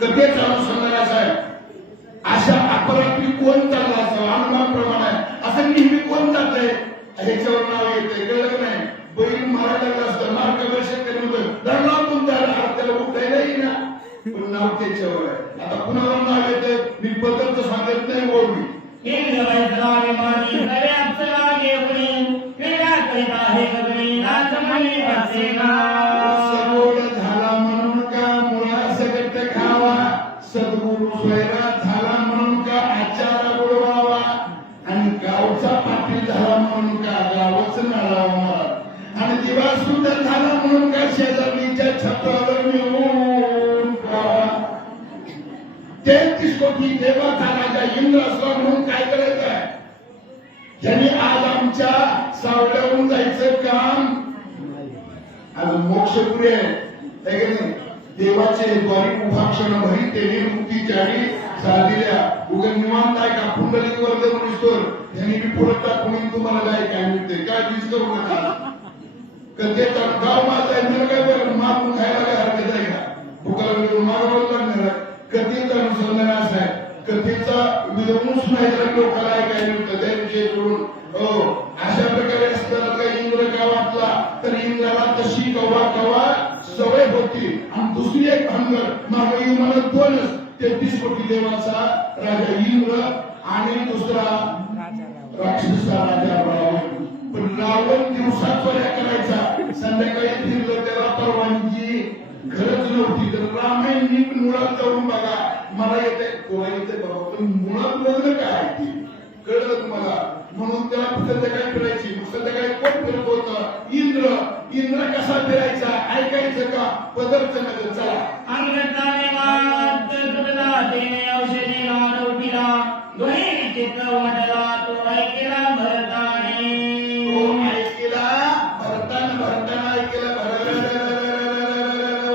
कधीच अनुसंधानाचं आहे. अशा अपराधी कोण चालला असावं अनुमानप्रमाणे. असं नेहमी कोण जातंय ह्याच्यावर नाव येते. कळलं का नाही. बैल मारायला लागला असतं मार्गदर्शन करून धरला तुमच्या त्याला उठायला येईना. पण नाव त्याच्यावर आहे. आता कुणावर नाव येते मी बदलचं सांगत नाही. ओळवी सगोड झाला म्हणून का मुळा सगट खावा, सद्गुरु स्वैरा झाला म्हणून का आचारा बुडवावा, आणि गावचा पाटील झाला म्हणून का गावच नळावा, आणि दिवा सुंदर झाला म्हणून का शेजारणीच्या छत्रावर मिळून 33 कोटी देवाचा राजा इंद्र असला म्हणून काय करायचं आहे. ज्यांनी आज आमच्या सावल्यावरून जायचं काम आज मोक्षपुरी आहे. देवाचे द्वारी उभा क्षण भरी तेने मुक्ती चारी साधिल्या उगन निवांत आहे का पुंडलिक वर्ग म्हणून त्यांनी पुढे टाकून तुम्हाला काय मिळते काय वीज करू नका. कधीचा गाव माझा आहे मला काय बरं मागून खायला काय हरकत आहे का. भुकाला मिळून मागवलं लागणार. कधीचा अनुसंधान असं आहे. कधीचा विरमूस नाही तर लोकांना काय मिळतं त्याविषयी करून. अशा प्रकारे असताना काही इंद्र का वाटला तर इंद्राला तशी कवा सवय होती. आणि दुसरी एक भांगर मागे मला 2च 33 कोटी देवाचा राजा इंद्र आणि दुसरा राक्षसा राजा रावण. पण रावण दिवसा चोऱ्या करायचा, संध्याकाळी फिरलं त्याला परवानगी गरज नव्हती. तर रामायण नीट मुळात जाऊन बघा. मला येते कोणा येते बाबा पण मुळात बघलं काय ती कळलं तुम्हाला. म्हणून त्याला संध्याकाळी फिरायची. संध्याकाळी कोण फिरत होतं इंद्र कसा फिरायचा ऐकायचं का. पदरचं नगर चला अंगताने वाद तुला देणे औषधी मानवतीला दोन्ही विचित्र वाटला तो ऐकेला भरताने. तो ऐकेला भरताना ऐकेला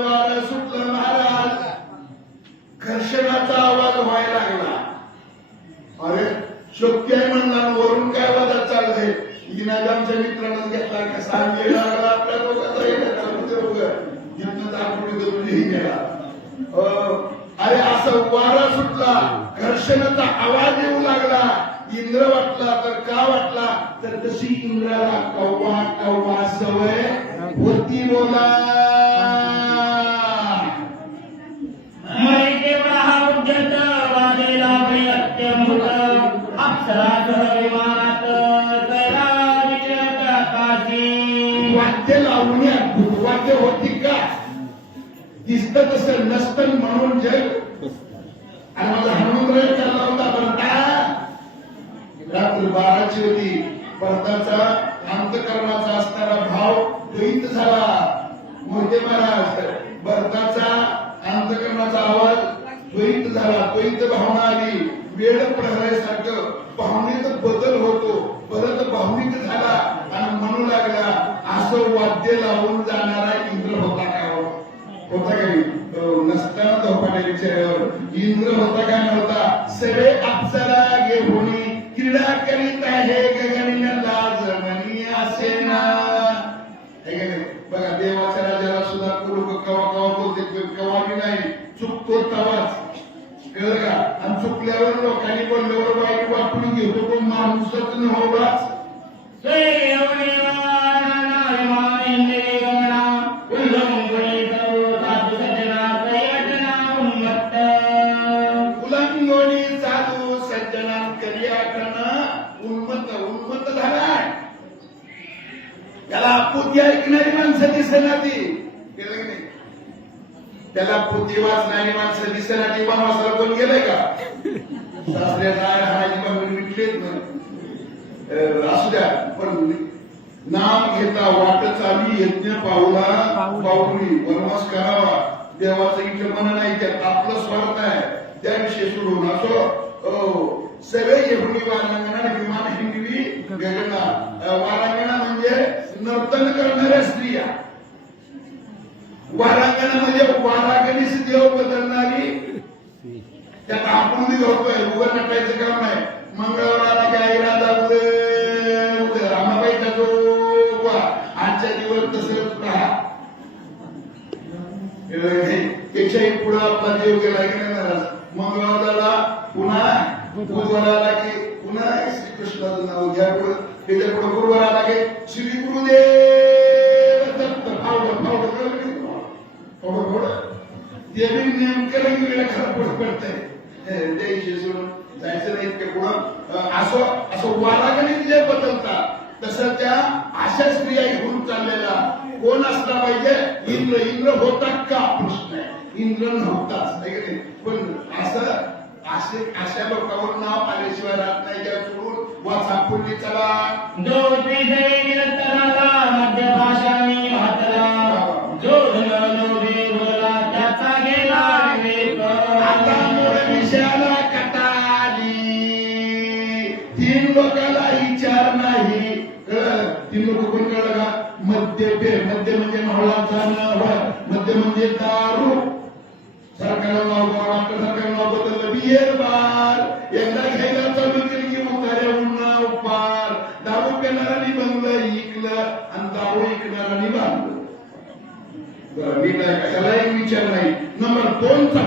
वारं सुटलं महाराज. घर्षणाचा आवाज व्हायला लागला. अरे शक्य आहे म्हणला वरून काय वादात चाललंय. इनाज आमच्या मित्रांनाच घेतला कसा लागला आपल्या लोकांचा इथनं दाखवली जरुरी गेला. अरे असं वारा सुटला घर्षणाचा आवाज येऊ लागला. इंद्र वाटला तर का वाटला तर तशी इंद्राला कव्वा सवय होती. बोला देवळा हा उद्यत वाजेला अत्यंत अप्सरासह विमानात वाद्य लावण्यात वाद्य होती का दिसत तसं नसतं म्हणून जग. आणि माझा हनुमंत चालला होता भरता. रात्र 12ची होती. भरताचा अंतकरणाचा असणारा भाव द्वैत झाला. मोठे महाराज भरताचा अंतकरणाचा आवाज द्वैत झाला. द्वैत भावना आली. वेळ प्रहरासारखं भावनेत बदल होतो. परत भावनिक झाला आणि म्हणू लागला असं वाद्य लावून जाणारा इंद्र होता का हो? होता का नाही? नसताना धोपाट्याच्या चेहऱ्यावर इंद्र होता का नव्हता? सगळे अप्सरा घेऊनी क्रीडा करीत आहे गगनी लाज म्हणी असे ना. बघा देवाच्या राजाला सुद्धा कुरुक कवा कवा बोलते, कवा बी नाही चुकतो तवाच, कळलं का? आणि चुकल्यावर लोकांनी बोलल्यावर वाईट वापरून घेतो तो माणूसच नव्हताच. उल्लंघनी साधू सज्जना करियाटना उन्मत्त झालाय. त्याला पोथी ऐकणारी माणसं दिसेना ती, केलं की नाही? त्याला पोथी वाचणारी माणसं दिसेना ती. वनवासाला कोण गेलंय का? सासऱ्याचा हाजी पण विटलेत ना. असू द्या, पण नाम घेता वाट चालू यज्ञ पाऊली वनवास करावा. देवाचं इथं मन नाही, त्यात आपलं स्वार्थ आहे, त्याविषयी सोडून असो सगळे येहुनी वारांगणा विमान हिंडवी गगना. वारांगणा म्हणजे नर्तन करणाऱ्या स्त्रिया. वारांगणा म्हणजे वारागणीस देव बदलणारी. त्यात आपण बी होतोय, उभं नटायचं काम नाही. मंगळवाराला काय इरादा रामाबाईचा जो आजच्या दिवस तसंच राहा. त्याच्याही पुढे आपला देव गेला की नाही महाराज? मंगळवाराला पुन्हा, बुधवाराला की पुन्हा श्रीकृष्णाचं नाव घ्या. पुढे त्याच्या पुढे गुरुवाराला की श्री गुरुदेव दत्त. ते बी नेमकं वेगवेगळ्या खरं पडतंय. त्याविषयी सोडून जायचं नाही ते पुढं. असं वारागणित जे बदलतात तसं त्या अशा स्त्रिया घेऊन चाललेला कोण असला पाहिजे? इंद्र होता का प्रश्न आहे. इंद्र नव्हताच, पण अशा लोकांवर नाव आल्याशिवाय राहत नाही. त्या सोडून वाचा पुढे चला. जो मध्य भाषा मी महातला जो बोला त्याचा गेला विवेक. आता मूळ विषयाला कटाली. 3 लोकांना विचार नाही. तीन लोक कोण कळलं का? मद्य म्हणजे महलाचा मद्य म्हणजे दारू. सरकारला नाव वाटतं, सरकारला नाव बदललं बियर बार. एकदा घ्यायला चालू केली की उतार्या उन्हा उपार. दारू पिणारांनी बंगलं इकलं आणि दारू इकणारांनी बांधलं. मी त्याला एक विचार नाही. नंबर 2चा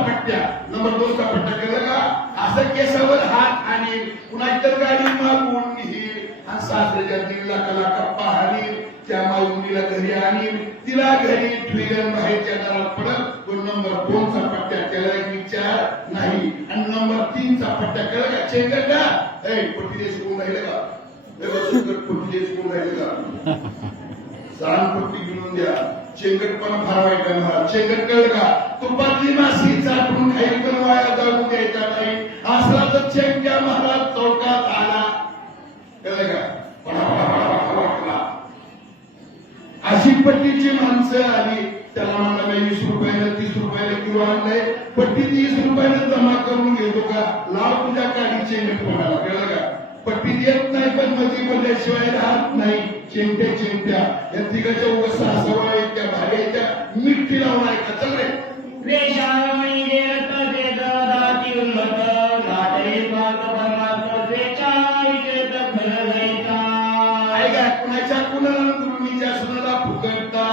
पट्टा केलं का? असं केसावर हात आणि कुणा इतर गाडी मागून घेईल आणि सासऱ्याच्या 1.5 लाखाला कप्पा हाणील. त्या मागुनीला घरी आणील, तिला घरी ठेवील, बाहेरच्या दारात पडत. तो नंबर 2चा पट्टा त्याला एक विचार नाही. आणि नंबर 3चा पट्टा केला का? चेंगट का पट्टी देशून राहिलं का? पट्टी देशून राहिलं का? पट्टी घेऊन द्या. चेंगटपणा फार वाईट आहे महाराज. चेंगट कळलं का? तुपातली माशी चाटून खाईल पण वाया जाऊ द्यायचा नाही. असला तर चेंग्या महाराज चौकात आला, कळलं का? अशी पट्टीची माणसं आली. त्याला म्हणाला 20 रुपयाला 30 रुपयाला किलो आणलंय, पट्टी 30 रुपयाला जमा करून घेतो का? लाव तुझ्या काढी चेंगट म्हणाला, कळलं का? पट्टी देत नाही पण मध्ये बोलल्याशिवाय राहत नाही. चिमट्या या तिघाच्या उगसा सवय त्या भाड्याच्या मिठी लावून ऐका. चल रे. कुणाला गुरुनीच्या सुनाला फुकटता.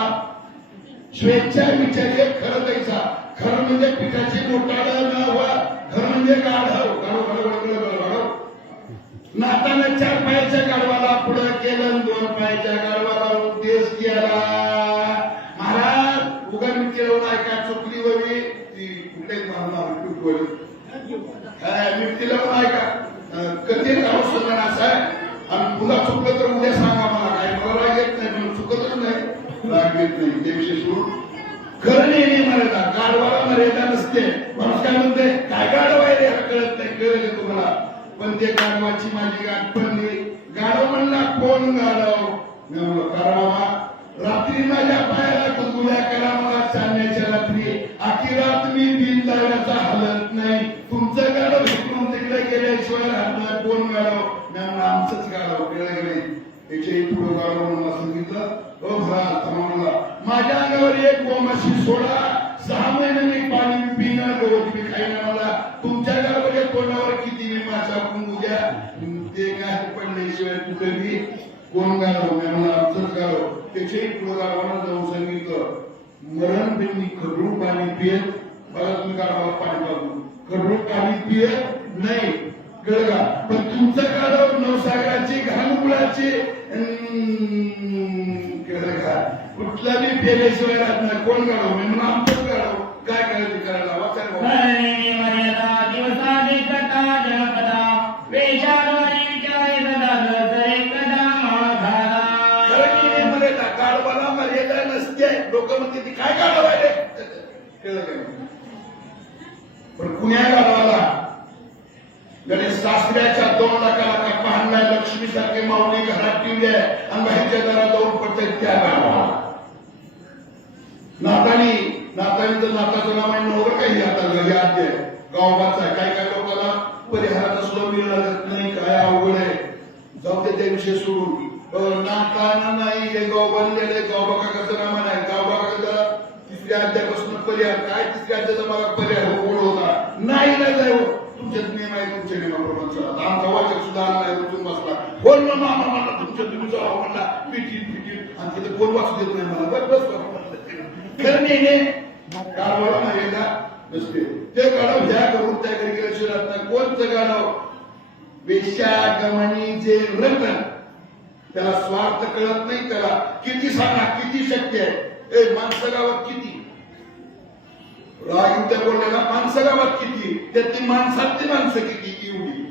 स्वेच्छा विचार खरं द्यायचा. खरं म्हणजे पिठाची मोटाळ न व्हा. खरं म्हणजे गाढव. नाताना 4 पायाच्या गाढवाला पुढे केलं, 2 पायाच्या गाढवाला उद्देश केला. महाराज उगा मिठी लावून ऐका. चुकली वरी ती कुठेच मिठी लावून ऐका. कधी राहू असं आहे. आणि पुन्हा चुकलं तर उद्या सांगा मला. काय मला राग येत नाही, पण चुकतच नाही, राग येत नाही. ते विषय सोडून खरं नाही मर्यादा. गाढवाला मर्यादा नसते. माणूस काय म्हणते, काय गाढव आहे रे, कळत नाही. कळलं तुम्हाला? पण ते गाढवाची माझी गाठ पडली. गाढव म्हणला कोण गाढव? मी म्हणलो करावा. रात्री माझ्या पायाला गुदगुल्या करा मला चालण्याच्या रात्री. आखी रात मी बिन लावण्याचा हालत नाही. तुमचं गाढव इकडून तिकडे गेल्याशिवाय राहणार कोण गाढव? आमचंच गाढव. कळलं नाही? त्याच्याही पुढे गावाला मला सांगितलं हो महाराज थांबवला माझ्या अंगावर एक गोमाशी सोडा 6 महिने मी पाणी पिणं गवत मी खाईना मला तुमच्या गावाच्या तोंडावर किती मी मासा आपण उद्या ते काय पडल्याशिवाय कुठे मी कोण गाव मला आमचंच गाव त्याच्याही पुढे गावाला जाऊन सांगितलं मरण बिंदी खडू पाणी पियत बघा तुम्ही गावाला पाणी पाजून खडू पाणी पियत नाही कळलं का पण तुमचं गाडव नवसागराची घाणमुळाची कळलं का कुठला बी पेल्याशिवाय राहत नाही कोण गाडव म्हणून आमचंच गाडव काय करायचं करायला वाचार हरणी मर्यादा दिवसाची कथा जनपदा वेशाद्वारी विचारे सदा गजरे कदा माघारा मर्यादा गाडवाला मर्यादा नसते लोक म्हणते ती काय गाडव आहे रे कळलं का पण कुण्या गाडवाला गणेश सासऱ्याच्या 2 लाखाला का पाहणाय लक्ष्मी सारखे माऊली घरात ठेवली आहे आणि बाहेरच्या दारात जाऊन पडतात त्या गावाला नातानी तर नाताचं नाव आहे नवरं काही आता घरी आद्य गावाचा काय काय लोकांना परिहाराचा सुद्धा मिळ लागत नाही काय अवघड आहे जाऊ ते त्याविषयी सोडून नाताना नाही हे गाव बनलेले गाव बघा कसं नामान आहे गाव बघा त्याला 3ऱ्या अध्यापासून पर्याय काय 3ऱ्या अध्याचा मला पर्याय होता नाही जाय तुमच्यात नियम आहे तुमच्या नियमाप्रमाणे चला आमचा वाचक सुद्धा आला नाही उठून बसला फोन मामा म्हणला तुमच्या तुम्ही जावा म्हणला पिटील आणि तिथे फोन वाचू देत नाही मला बस खरं नाही गाडवाला मर्यादा नसते ते गाडव ह्या करून त्या घरी गेल्याशिवाय कोणतं गाडव वेश्यागमनीचे रतन त्याला स्वार्थ कळत नाही त्याला किती सांगा किती शक्य आहे माणसं गावात किती राग त्या बोलल्याला माणसं गावात किती त्यातली माणसातली माणसं किती एवढी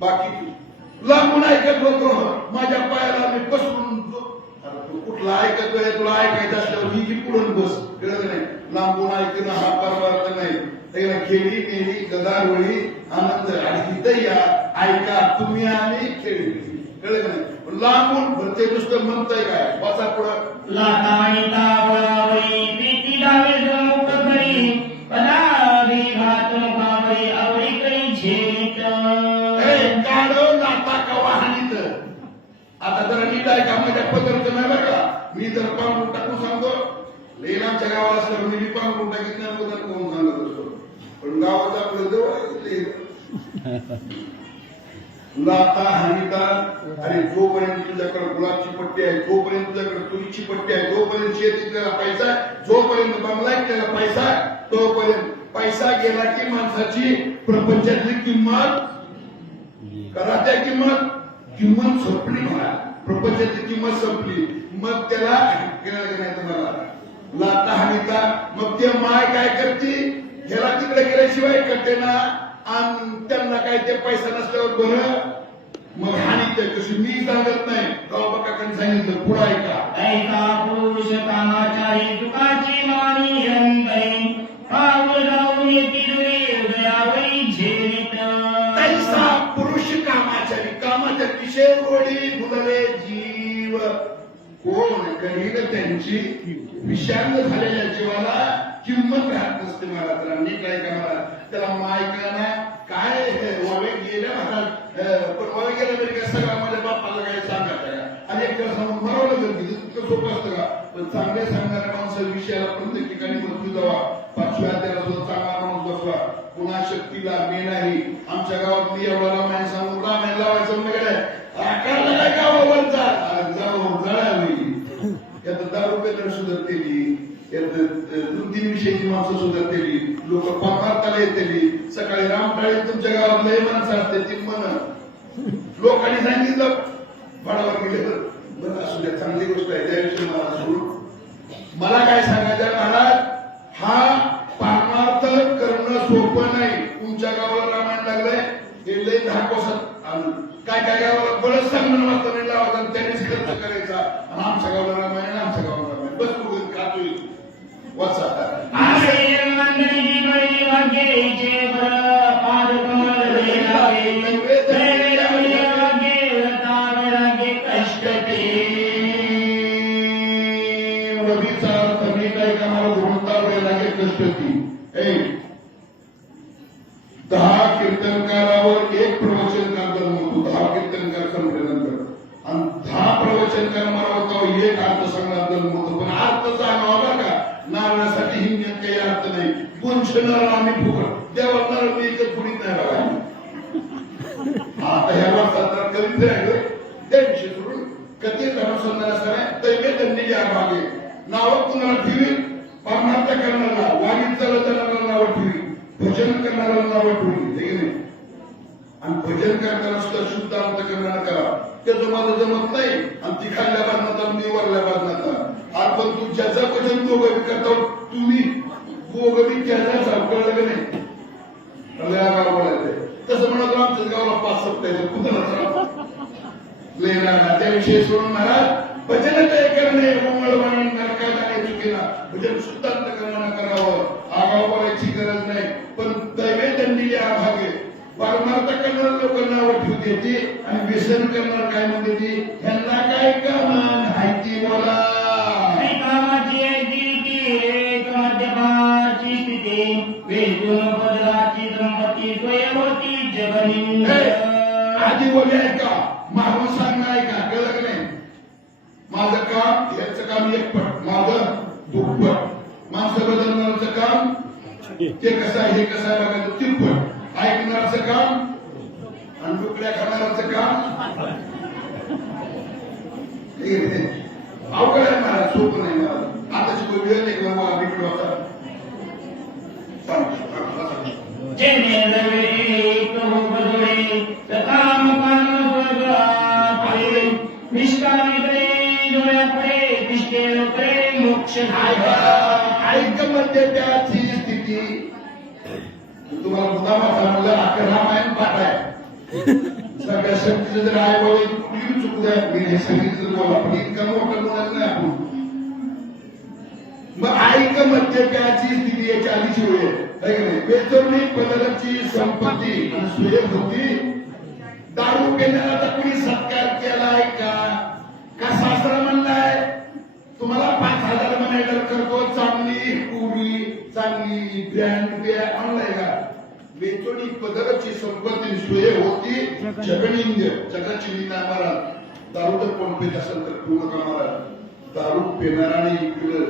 बाकी लांबून ऐकत होतो माझ्या पायाला मी पसरून तू कुठला ऐकतोय तुला ऐकायचं असल्यावर ही पुढून बस कळलं नाही लांबून ऐकणं हा परमार्थ नाही त्याला खेळी मेली गदारोळी आनंद आणि तिथं या ऐका तुम्ही आणि खेळी कळलं नाही लांबून भरते नुसतं म्हणतंय काय वाचा पुढं लाताणी तावळावळी प्रीती डावे जमुक करी पदावी घात मुखावळी आवळी करी झेत गाडव नाता कवा हानीत आता जरा नीट आहे का माझ्या पदरचं नाही बरं का मी जर पांघरून टाकून सांगतो लेनाच्या गावाला असल्यावर मी पांघरून टाकीत नाही पदर कोण सांगत असतो पण गावात आपलं जवळ लाता हानिता आणि जोपर्यंत तुझ्याकडे गुलाबची पट्टी आहे जोपर्यंत तुझ्याकडे तुरीची पट्टी आहे जोपर्यंत शेतीला पैसा आहे जोपर्यंत बंगला आहे त्याला पैसा आहे तोपर्यंत पैसा गेला की माणसाची प्रपंचातली किंमत करात्या किंमत संपली मला प्रपंचाची किंमत संपली मग त्याला नाही तुम्हाला लाता हानिता मग ते माय काय करते ह्याला तिकडे गेल्याशिवाय करते ना आणि त्यांना काय ते पैसा नसल्यावर बरं मग हानी ते कशी मी सांगत नाही गाव बकाकडे सांगितलं पुढं ऐका ऐका पुरुष कामाचारी तुकाची मानी अंतरी पाऊल जाऊन येती उदयावळी झेत तैसा पुरुष कामाच्या विषय ओढी गुदले जीव कोण करील त्यांची विषांग झालेल्या जीवाला किंमत राहत नसते मला त्याला नीट ऐका मला त्याला मायकला ना काय वावे गेल्या महाराज पण वावे गेल्या तरी काय सगळं माझ्या बापाला काय सांगत आहे आणि एक त्याला सांगून मरावलं गरजेचं तितकं सोपं असतं का पण चांगले सांगणाऱ्या माणसं विषयाला प्रत्येक ठिकाणी बसू जावा 5व्या अध्यायाला सुद्धा चांगला माणूस बसला पुन्हा शक्तीला मे नाही आमच्या गावात मी एवढा रामायण सांगून रामायण लावायचं म्हणजे आकारला काय गावावर जावं जळावी यात 10 रुपये सुधारतेली 2-3 विषयाची माणसं सुधारतेली लोक पापार्थाला येतेली सकाळी रामटाळी तुमच्या गावात लय माणसं असते ती मन लोकांनी सांगितलं भाडावर गेले बरं असू द्या चांगली गोष्ट आहे त्याविषयी मला सोडून मला काय सांगायचं महाराज हा पारमार्थ करणं सोपं नाही तुमच्या गावाला रामायण लागलंय हे लय 10 कोसात काय काय गावाला बळच सांगणं वाचता नाही लावायचं त्यांनीच खर्च करायचा आणि आमच्या गावाला रामायण आमच्या गावाला रामायण बस तू खातोय वाचा रवीचा अर्थ नीट आहे का मला गुणवत्ता वेळ लागेल कष्ट ती 10 कीर्तनकारावर एक प्रवचनकार जन्मतो 10 कीर्तनकार संपल्यानंतर आणि 10 उचलणार आम्ही फुकट त्या वाटणार मी इथं पुढीत नाही बघा आता ह्या वर्षात कविता आहे त्या विषयी सोडून कथेत अनुसंधान असताना दैवे त्यांनी भागे नाव कुणाला ठेवी परमार्थ करणारा वाणीत चालवणारा नाव ठेवी भजन करणारा नाव ठेवी आणि भजन करणारा सुद्धा शुद्ध अर्थ करणारा करा त्याचं माझं जमत नाही आणि ती खाल्ल्या बाजनाचा मी वरल्या बाजनाचा आपण तू ज्याचं भजन दोघं करतो तुम्ही दोघं मी त्याचा कळलं नाही तसं म्हणत आमच्या गावाला 5 सप्ताह कुणाला त्याविषयी सोडून महाराज भजन काय करणे उमळवाणी नरकात आणि चुकीला भजन शुद्ध अर्थ करणारा करावं आगाव बोलायची गरज नाही पण दैवे दंडी या भागे परमार्थ करणाऱ्या लोकांना नाव ठेवते आणि व्यसन करणार काय म्हणते ती ह्यांना काय कामान हायती बोला कामाची मध्यपाची स्थिती वेदून बदलाची संपत्ती स्वयंवती जगनिंद आधी बोलले आहे का मागून सांगणं आहे का कळलं का नाही माझं काम याचं काम एकपट माझं दुप्पट माणसं बदलणारचं काम ते कसं आहे हे कसं आहे बघायचं तिप्पट ऐकणारचं काम आणि डुकड्या खाणारचं काम अवघड आहे महाराज सोपं नाही महाराज आताची कोणी वेळ नाही किंवा मला बिघड होता ऐकमध्ये त्याची स्थिती तुम्हाला मुद्दामा सांगलं अख्खं रामायण पाठ आहे सगळ्या शक्तीचं जर आहे बोल कुठली चुक द्या मी हे सांगितलं बोला पण इतका मोठा बोलायचं नाही आपण मग ऐकमध्ये त्याची स्थिती याच्या आधीची वेळ आहे बेचवणी पदार्थाची संपत्ती सुयोग होती दारू पिण्याला कोणी सत्कार केलाय का सासरा म्हणलाय तुम्हाला 5,000 म्हणायला करतो चांगली पुरी चांगली ब्रँड आणलाय का बेचवणी पदार्थाची संपत्ती सुयोग होती जगनिंद जगाची निंदा महाराज दारू तर कोण पेत असेल तर पूर्ण का महाराज दारू पिणाराने इकडं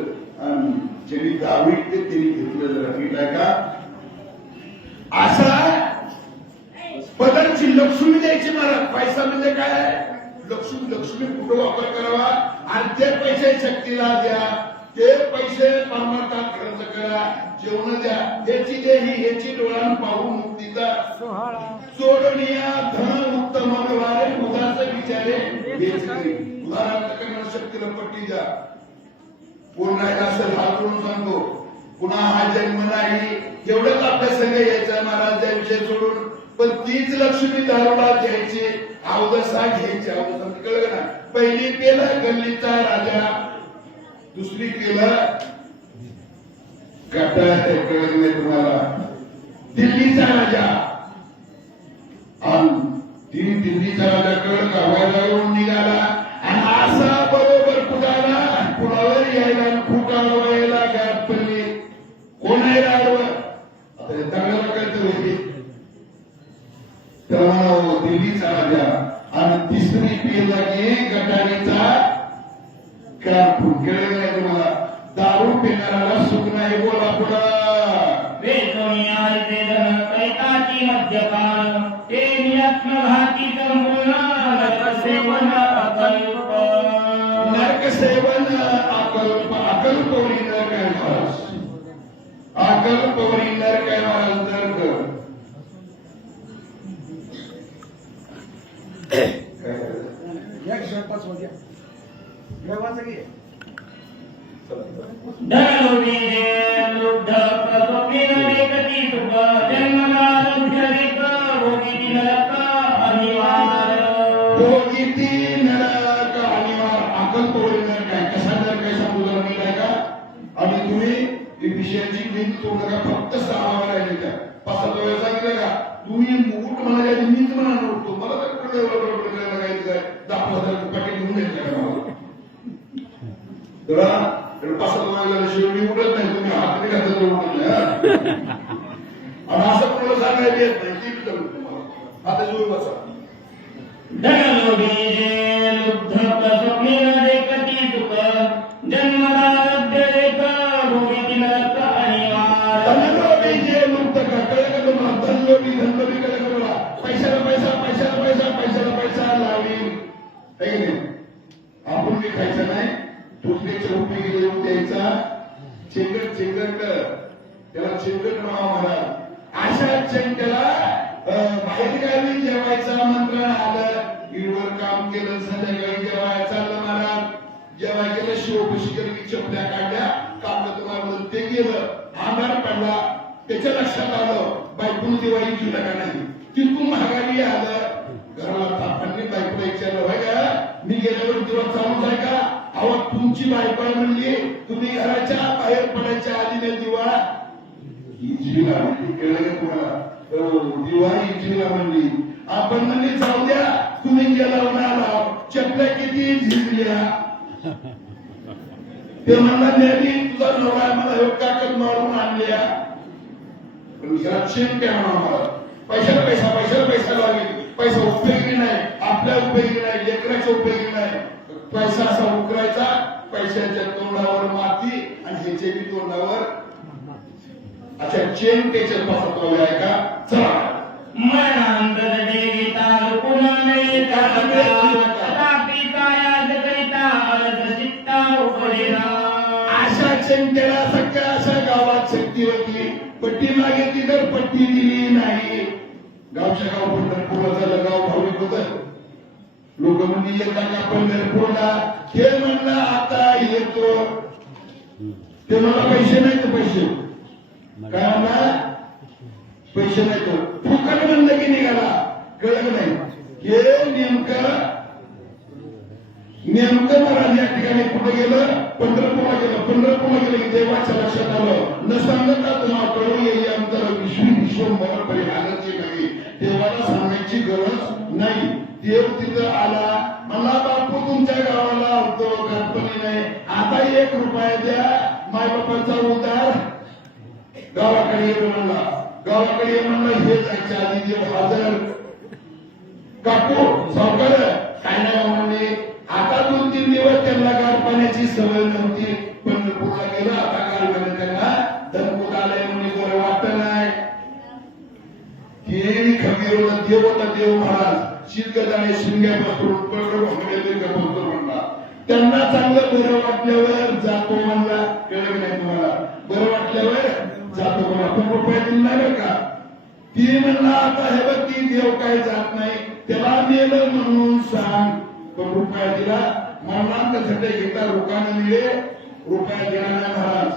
आणि ज्यांनी दारू इकडे त्यांनी घेतलं जरा नीट आहे का असा पदार्थची लक्ष्मी द्यायची महाराज पैसा म्हणजे काय लक्ष्मी कुठं वापर करावा आणि ते पैसे शक्तीला द्या ते पैसे परमार्थात खर्च करा जेवण द्या याची देही याची डोळ्यानं पाहून मुक्तीचा सोडणीया धन उत्तम व्यवहारे उदास विचारे उदाहरणार्थ करणाऱ्या शक्तीला पट्टी द्या कोण राहिला असेल हात करून सांगतो पुन्हा हा जन्म नाही एवढंच आपल्या संघ यायचा महाराज त्या विषय सोडून पण तीच लक्ष्मी दारूला घ्यायची अवदसा घ्यायची अवदसा कळलं ना पहिली केलं गल्लीचा राजा दुसरी केलं गटा कळलं नाही तुम्हाला दिल्लीचा राजा आणि दिल्लीचा राजा कळलं का वैरावरून निघाला आणि असा बरोबर कुठाला कुणावर यायला फुटाला व्हायला गाठ पडली कोण आहे आडवं आता हे चांगल्याला कळतं होती तर दिल्लीचा राजा आणि तिसरी पेला की गटारीचा कारपूर कळलं नाही तुम्हाला दारू पिणाऱ्याला सुख नाही बोला पुढा कैताची मद्यपान ते नियत्नघाती संपूर्ण नरकसेवन अकल्प नरकसेवन अकल्प अकल्पवरी नर काय महाराज अकल्पवरी नर काय महाराज नरक धनलोभी लुब्ध प्रस्वप्नेन वेकती सुख जन्मनारभ्यधिक भोगिती नरक अनिवार भोगिती नरक अनिवार अकल्पवरी नर काय कसा नर काय सांगू जरा मी काय का आणि तुम्ही ती विषयाची भिंत तोडू नका फक्त 6 राहिले त्या 5-7 वेळा सांगितलं का तुम्ही मुकुट म्हणाले मीच म्हणा नव्हतो मला तर कुठे काय 10,000 पॅकेट घेऊन द्यायचं का तर 5-7 वेळा शेवटी उडत नाही तुम्ही हात नाही घातला उडत नाही आणि असं कोणाला सांगायला येत नाही ती तुम्हाला आता जोर बसा धनलोभी लुब्ध प्रस्वप्नेन वेकती सुख जन्मनारभ्यधिक भोगिती नरक अनिवार धनलोभी चेंगट चेंगट त्याला चेंगट नाव म्हणा. अशा चेंगट्याला बाहेरगावी जेवायचा मंत्रण आलं, इडवर काम केलं, संध्याकाळी जेवायला चाललं महाराज. जेव्हा गेलं शिवभूषिकरची चपल्या काढल्या, कागद मारलं, ते गेलं, आधार पडला. त्याच्या लक्षात आलं बायकोनं दिवाळी केलं का नाही. तिथून महागारी आलं, घराला तापांनी बायकोला विचारलं, भाई का मी गेल्यावर दिवस चालूच आहे का. अहो तुमची बायको म्हणली तुम्ही घराच्या बाहेर पडायच्या आधी दिवा इजवीला म्हणली. कळलं का तुम्हाला. दिवा इजवीला म्हणली. आपण म्हणली जाऊ द्या, तुम्ही गेला आला, चपल्या किती झिजल्या. ते म्हणला नेहमी तुझा नवरा मला काकत मारून आणल्या. पण घरात शेण काय म्हणा, पैशाला पैसा पैशाला पैसा लागेल. पैसा उपयोगी नाही, आपल्या उपयोगी नाही, लेकराच्या उपयोगी नाही. पैसा असा उकरायचा, पैशाच्या तोंडावर माती आणि ह्याच्या तोंडावर अच्छा चेन त्याच्यात पासून आहे का. चला मनांतर देता पुन्हा नाही तथापि कायात करिता अर्ध चित्ता उपडेना. अशा चेंट्याला सगळ्या अशा गावात शक्ती होती. पट्टी मागितली तर पट्टी दिली नाही. गावच्या गाव पंढरपूरला झालं, गाव भाविक होत. लोक म्हणजे येतात का पंढरपूरला. ते म्हणलं आता येतो. ते मला पैसे नाही तर पैसे काय म्हणला, पैसे नाही तो फुकट म्हणलं की निघाला. कळलं नाही. हे नेमकं महाराज या ठिकाणी कुठे गेलं, पंढरपूरला गेलं. पंढरपूरला गेलं की देवाच्या लक्षात आलं, न सांगता तुम्हाला कळून येईल आमचं विश्वभर परिहाराचे नाही. देवाला सांगायची गरज नाही. देव तिथं आला, मला बापू तुमच्या गावाला होतो, कल्पनी नाही, आता 1 रुपया द्या, मायबापाचा उद्धार. गावाकडे ये म्हणला, गावाकडे ये म्हणला. हे जायच्या आधी देव हजर. काकू सावकार काय नाही म्हणले. आता 2-3 दिवस त्यांना गार पाण्याची सवय नव्हती. पंढरपूरला गेलं, आता गार पाणी त्यांना धनपूर आलंय म्हणजे बरं वाटत नाही. हे खबीर होता, देव होता, देव महाराज. शीतगजाने शिंग्यापासून म्हणला. त्यांना चांगलं बरं वाटल्यावर जातो म्हणला. कळलं नाही तुम्हाला. बरं वाटल्यावर जातो म्हणला. पण रुपये दिला बरं का. ती म्हणला आता हे बघ ती देव काय जात नाही, त्याला नेलं म्हणून सांग. पण रुपया दिला मरणांत झटे घेता रोकानं मिळे, रुपया दिला नाही महाराज.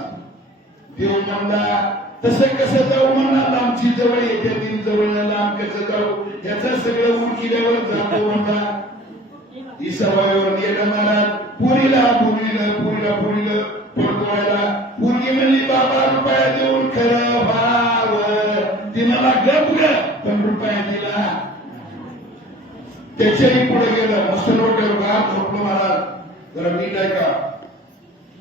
देव म्हणला तसं कसं जाऊ म्हणला, लांबची जवळ येते ती जवळ लांब कसं जाऊ, याचं सगळं उडकिल्यावर जातो म्हणला. ही सवयवर गेलं महाराज. पुरीला पडतोयला पुरगी म्हणली बाबा रुपया देऊन खरं व्हावं. ती मला गप ग, पण रुपया दिला. त्याच्याही पुढे गेलं. मसून हॉटेल गार झोपलं महाराज. जरा नीट आहे का.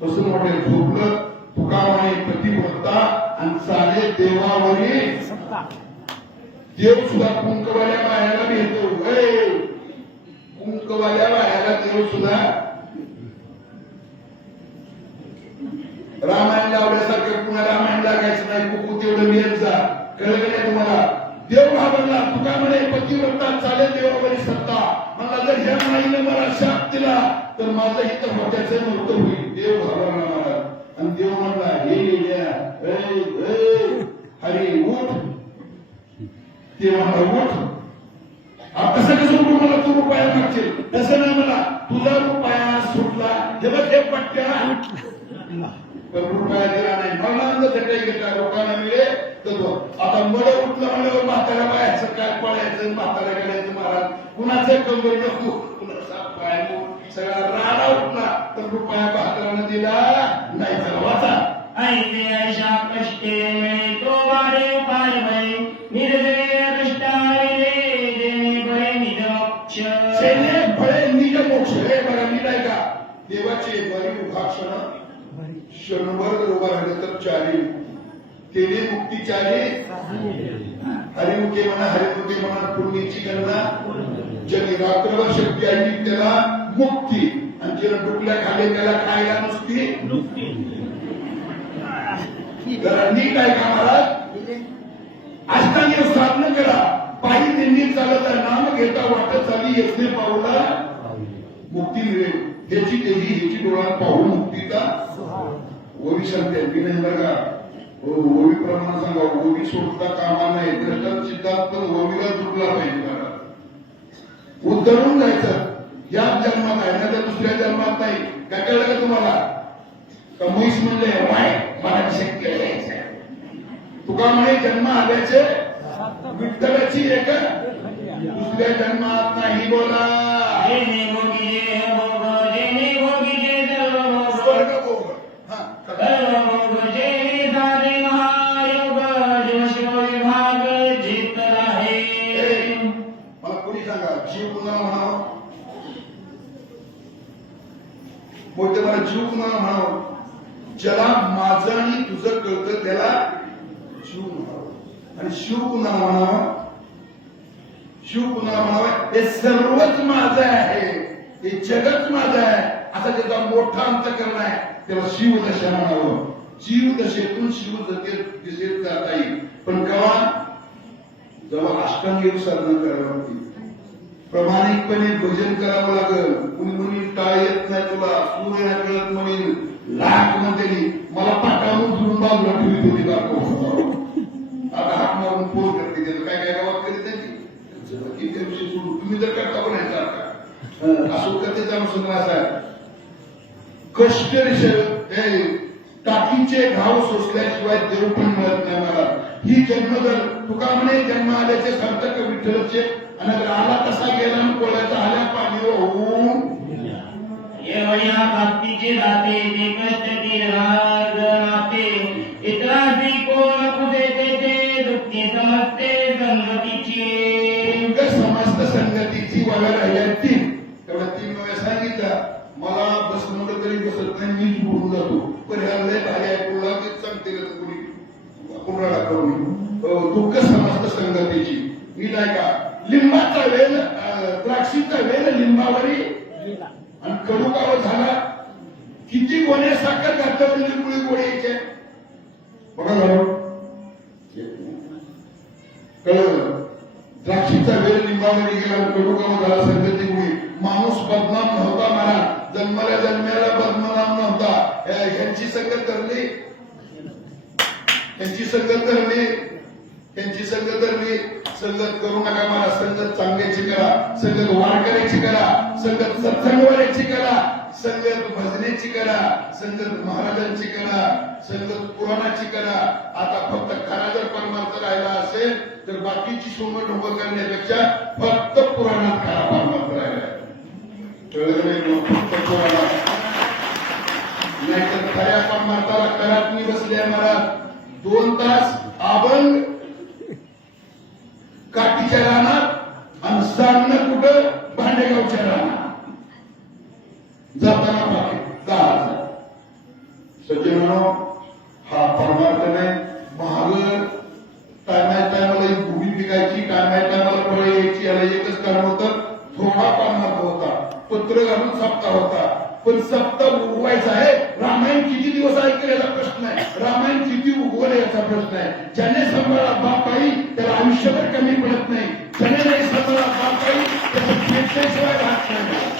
मसून हॉटेल झोपलं. तुकामाने प्रतिव्रता आणि चाले देवावरी. देव सुद्धा कुंकवाल्या बायाला भेटतो. कुंकवाल्या बायाला देव सुद्धा रामायण लावल्यासारखं पुन्हा रामायण लागायचं नाही. कुकू तेवढं मिळत जा. कळलं नाही तुम्हाला. देव घाबरला. तुका म्हणे पतिव्रता चालेल देवावरी सत्ता. मला जर ह्या माईने मला शाप दिला तर माझं इथं मोठ्याचं नव्हतं होईल. देव घाबरला मला. आणि देव म्हणला हे हरी उठ. ते म्हणला उठ. कसं कसं उठू मला तू रुपया मागशील. तसं नाही मला तुझा रुपया सुटला. हे बघ हे पट्ट्या रुपया दिला नाही. मला झटके घेतला रोकाना मिळे. आता मड उठलं म्हणल्यावर म्हाताऱ्या बायाचं काय पडायचं, म्हाताऱ्या गेल्याचं महाराज. कुणाचं कंबर नको, कुणाचा पाय सगळा राडा उठला. तर रुपया म्हाताऱ्यानं दिला नाही. चला वाचा. ऐसे ऐशा कष्टे में तो वारे उपाय भय निरजय कष्टाळे देणे भय निज मोक्ष. सेने फळे निज मोक्ष. हे बघा नीट आहे का. देवाचे बरी उभाक्षण क्षणभर उभा राहिलं तर 4 तेने मुक्ती 4 हरिमुखे म्हणा, हरिमुखे म्हणा, पुण्याची गणना. ज्यांनी रात्रभर शक्ती आली त्याला मुक्ती, आणि ज्याला डुकल्या खाली त्याला खायला नुसती. जरा नीट आहे का महाराज. अष्टांग साधन करा. पायी दिंडी चालत आहे. नाम घेता वाटत चाली येथे पावला मुक्ती मिळेल. त्याची देही ह्याची डोळ्यात पाहून मुक्तीचा ओवी सांगते मी नाही बरं का ओवी प्रमाणे सांगा ओवी सोडता कामा नाही तर चित्तात पण ओवीला जुटला पाहिजे बघा उद्धरून जायचं या जन्मात आहे ना तर दुसऱ्या जन्मात नाही काय कळलं का तुम्हाला का म्हैस म्हणले वाय मला शक्य यायचं तुका म्हणे जन्म आल्याचे विठ्ठलाची एक दुसऱ्या जन्मात नाही बोला जेने भोगिले भोग जेने भोगिले सर्व भोग स्वर्ग भोग हा सर्व भोग जे सारे महायोग शिव शिव विभाग जितला आहे मला कोणी सांगा जीव कुणाला म्हणावं मोठे मला जीव कुणाला म्हणावं ज्याला माझं आणि तुझं कळतं त्याला जीव म्हणावं आणि शिव कुणाला म्हणावं शिव कुणाला म्हणावं हे सर्वच माझं आहे हे जगच माझं आहे असा त्याचा मोठा अंतःकरण आहे त्याला शिवदशा म्हणावं जीवदशेतून शिवदशेत जाता येईल पण केव्हा जेव्हा अष्टांग योग साधना करावी लागते प्रामाणिकपणे भजन करावं लागेल कुणी म्हणी टाळ येत नाही तुला सूर्य नाही कळत म्हणेल लाख म्हणते मला पाठावून धरून बाजूला ठेवली होती दाखव आता हात मारून पोर करते त्याचं काय काय गावात करीत नाही तुम्ही जर करता पण आहे सारखा असो कथेचा अनुसंधान असा कष्ट टाकीचे घाव सोसल्याशिवाय देव पण मिळत नाही मला ही जन्मदर तुका म्हणे जन्म आल्याचे सार्थक विठ्ठलचे आणि आला तसा गेला कोळ्याचा आल्या पाणी होऊन एवढ्या भक्तीचे जाते ते कष्ट ते राग नाते इतरांची कोण कुठे तेथे दुःखी समजते संगतीची समस्त संगतीची वाव्या राहिल्या तीन तेवढ्या तीन वाव्या सांगितल्या मला बस म्हणलं तरी बसत नाही मीच बोलून जातो पण ह्या लय भारी ऐकून लागेल सांगते कोणी कुणाला करून दुःख समस्त संगतीची मी नाही का लिंबाचा वेल द्राक्षीचा वेल लिंबावरी आणि कडू गाव झाला किती गोणे साखर घातलं लिंबुळी गोळी यायचे बघा झालं कळलं द्राक्षीचा वेल लिंबावरी गेला कडू गाव झाला संगती मुळे माणूस बदनाम नव्हता महाराज जन्माला जन्माला बदनाम नव्हता ह्यांची संगत धरली त्यांची संगत धरली त्यांची संगत धरली संगत करू नका मला संगत चांगल्याची करा संगत वारकऱ्याची करा संगत सत्संगवाल्याची करा संगत भजनेची करा संगत महाराजांची करा संगत पुराणाची करा आता फक्त खरा जर परमार्थ राहिला असेल तर बाकीची सोंग ढोंग करण्यापेक्षा फक्त पुराणात खरा परमार्थ राहिला फक्त पुराणात नाहीतर खऱ्या परमार्थाला करात मी बसले मला 2 तास अभंग काठीच्या रानात आणि सांगणं कुठं भांडेगावच्या रानात जाताना पाहिजे 10,000 सज्जनानो हा परमार्थ नाही महाग टायमाला एक भूमी पिकायची टायमाला फळे यायची याला एकच कारण होतं थोडा परमार्थ होता पत्र घालून सप्ताह होता पण सप्ताह उगवायचा आहे रामायण किती दिवस ऐकलं याचा प्रश्न आहे रामायण किती उगवलं याचा प्रश्न आहे ज्याने सांभाळा बाप आई त्याला आयुष्यभर कमी पडत नाही ज्याने नाही सांभाळा बाप आई त्याचं भेटल्याशिवाय राहत नाही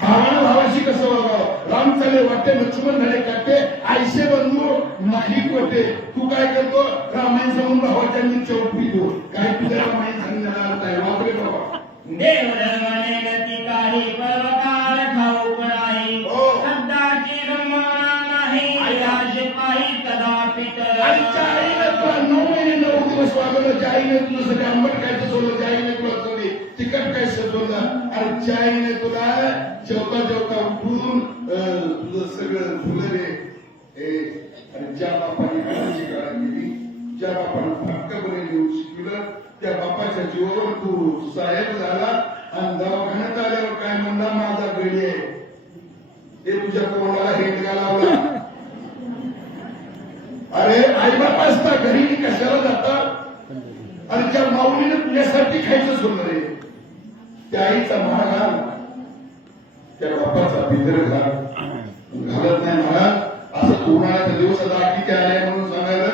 भावानं भावाशी कसं वागावं राम चाले वाटते लक्ष्मण झाले काटे आयशे बंधू नाही कोटे तू काय करतो रामायण सांगून भावाच्या नीचे उठवितो काय तुझ्या रामायण सांगण्याला अर्थ आहे वापरे बाबा देव धर्माने गती काही पर्वकाळ ठाऊक नाही शब्दाची रमणा नाही राज पायी कदापित आईच्या आईने तुला 9 महिने 9 दिवस वागवलं ज्या आईने तुला सगळे आंबट काय सजवलं ज्या आईने तुला सगळी तिखट काय सजवलं आणि ज्या आईने तुला जेवता जेवता उठून तुझं सगळं फुलं रे आणि ज्या बापाने काळजी काळजी केली ज्या बापाने फटका बरे लिहून शिकवलं त्या बापाच्या जीवावर तू साहेब झाला आणि दवाखान्यात आल्यावर काय म्हणला माझा गडी आहे ते तुझ्या तोंडाला हेंडगा लावला अरे आई बाप असता घरी कशाला जातात आणि ज्या माऊलीने तुझ्यासाठी खायचं सोडलं रे त्या आईचा मार घाल त्या बापाचा भितर घालत नाही महाराज असं उन्हाळ्याचा दिवस आता आठी आले म्हणून सांगायला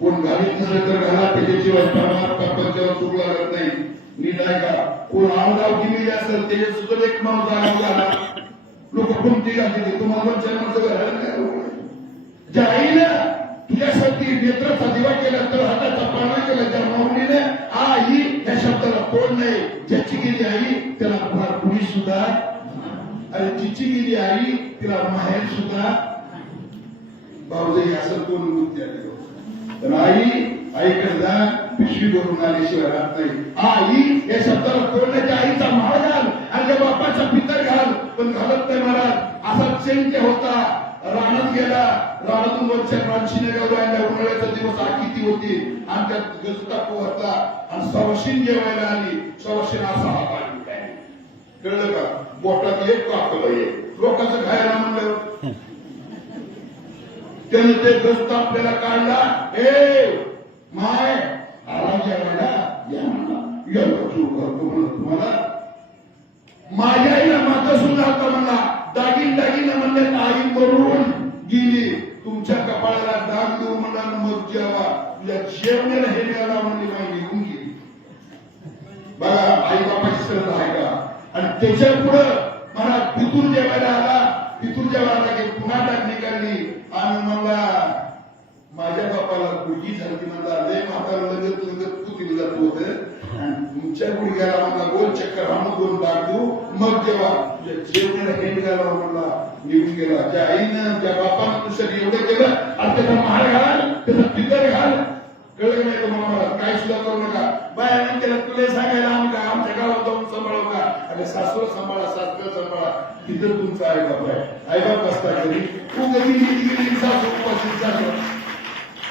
कोण घालीत नसेल तर घाला त्याच्याशिवाय परमात्मा चूक लागत नाही नीट आहे का कोण आमगाव केलेली असेल त्याच्या सुद्धा एक माणूस आला लोक कोणती घातली तुम्हाला 4 माणसं घालत ज्या आईनं तुझ्यासाठी नेत्राचा दिवा केला, तर हाताचा पाळणा केला, ज्या माऊलीने आई या शब्दाला तोड नाही. ज्याची गेली आई त्याला कुणी सुद्धा, आणि जिची गेली आई तिला माहेर सुद्धा. भाऊजाई असं कोण मुक्ती आली तर आईकडे जा, पिशवी भरून आल्याशिवाय राहत नाही. आई या शब्दाला तोडण्याच्या आईचा माळ घाल आणि त्या बापाचा पितर घाल, पण घालत नाही महाराज. असा चैत्य होता, रानात गेला, रानातून वरच्या रानशीने गावला, उन्हाळ्याचा दिवस आखीती होती आणि त्यात गजता पोहतला आणि सवाशीन जेवायला आली. सवाशीन असा हात आली, काय कळलं का? बोटात एक कापलं एक लोकांचं खायला म्हणलं, त्याने ते गस्त आपल्याला काढला. ए माय आराम जेवायला या म्हणला, करतो म्हणलं तुम्हाला. माझ्या आईला माता सुद्धा आता म्हणला, दागिना म्हणले आई मरून गेली, तुमच्या कपाळाला डाग देऊ म्हणला, मग जेवा. तुझ्या जेवणाला हे द्यायला म्हणली माहिती घेऊन गेली. बघा आई बापाची श्रद्धा आहे का? आणि त्याच्या पुढं मला पितूर जेवायला आला, पितूर जेवायला की पुन्हा डाग निघाली आणि म्हणला माझ्या बापाला गुडगी झाली म्हणला, लय म्हातारा लगत पुतीला जात होत, तुमच्या गुडघ्याला म्हणला गोल चक्कर आणून दोन डाग देऊ, मग जेव्हा तुझ्या जेवणाला हे निघाला म्हणला निघून गेला. ज्या आईनं ज्या बापानं तुझ्या एवढं केलं आणि त्याचा महार घाल, त्याचा पितर घाल. कळलं नाही तुम्हाला? मला काय सुद्धा करू नका. बाया त्याला तुला सांगायला आमका आमच्या गावात जाऊन सांभाळू का? अरे सासूला सांभाळा, सासऱ्याला सांभाळा, तिथं तुमचा आई बाप आहे. आई बाप असता तरी तू कधी गेली सासू उपाशी सासू.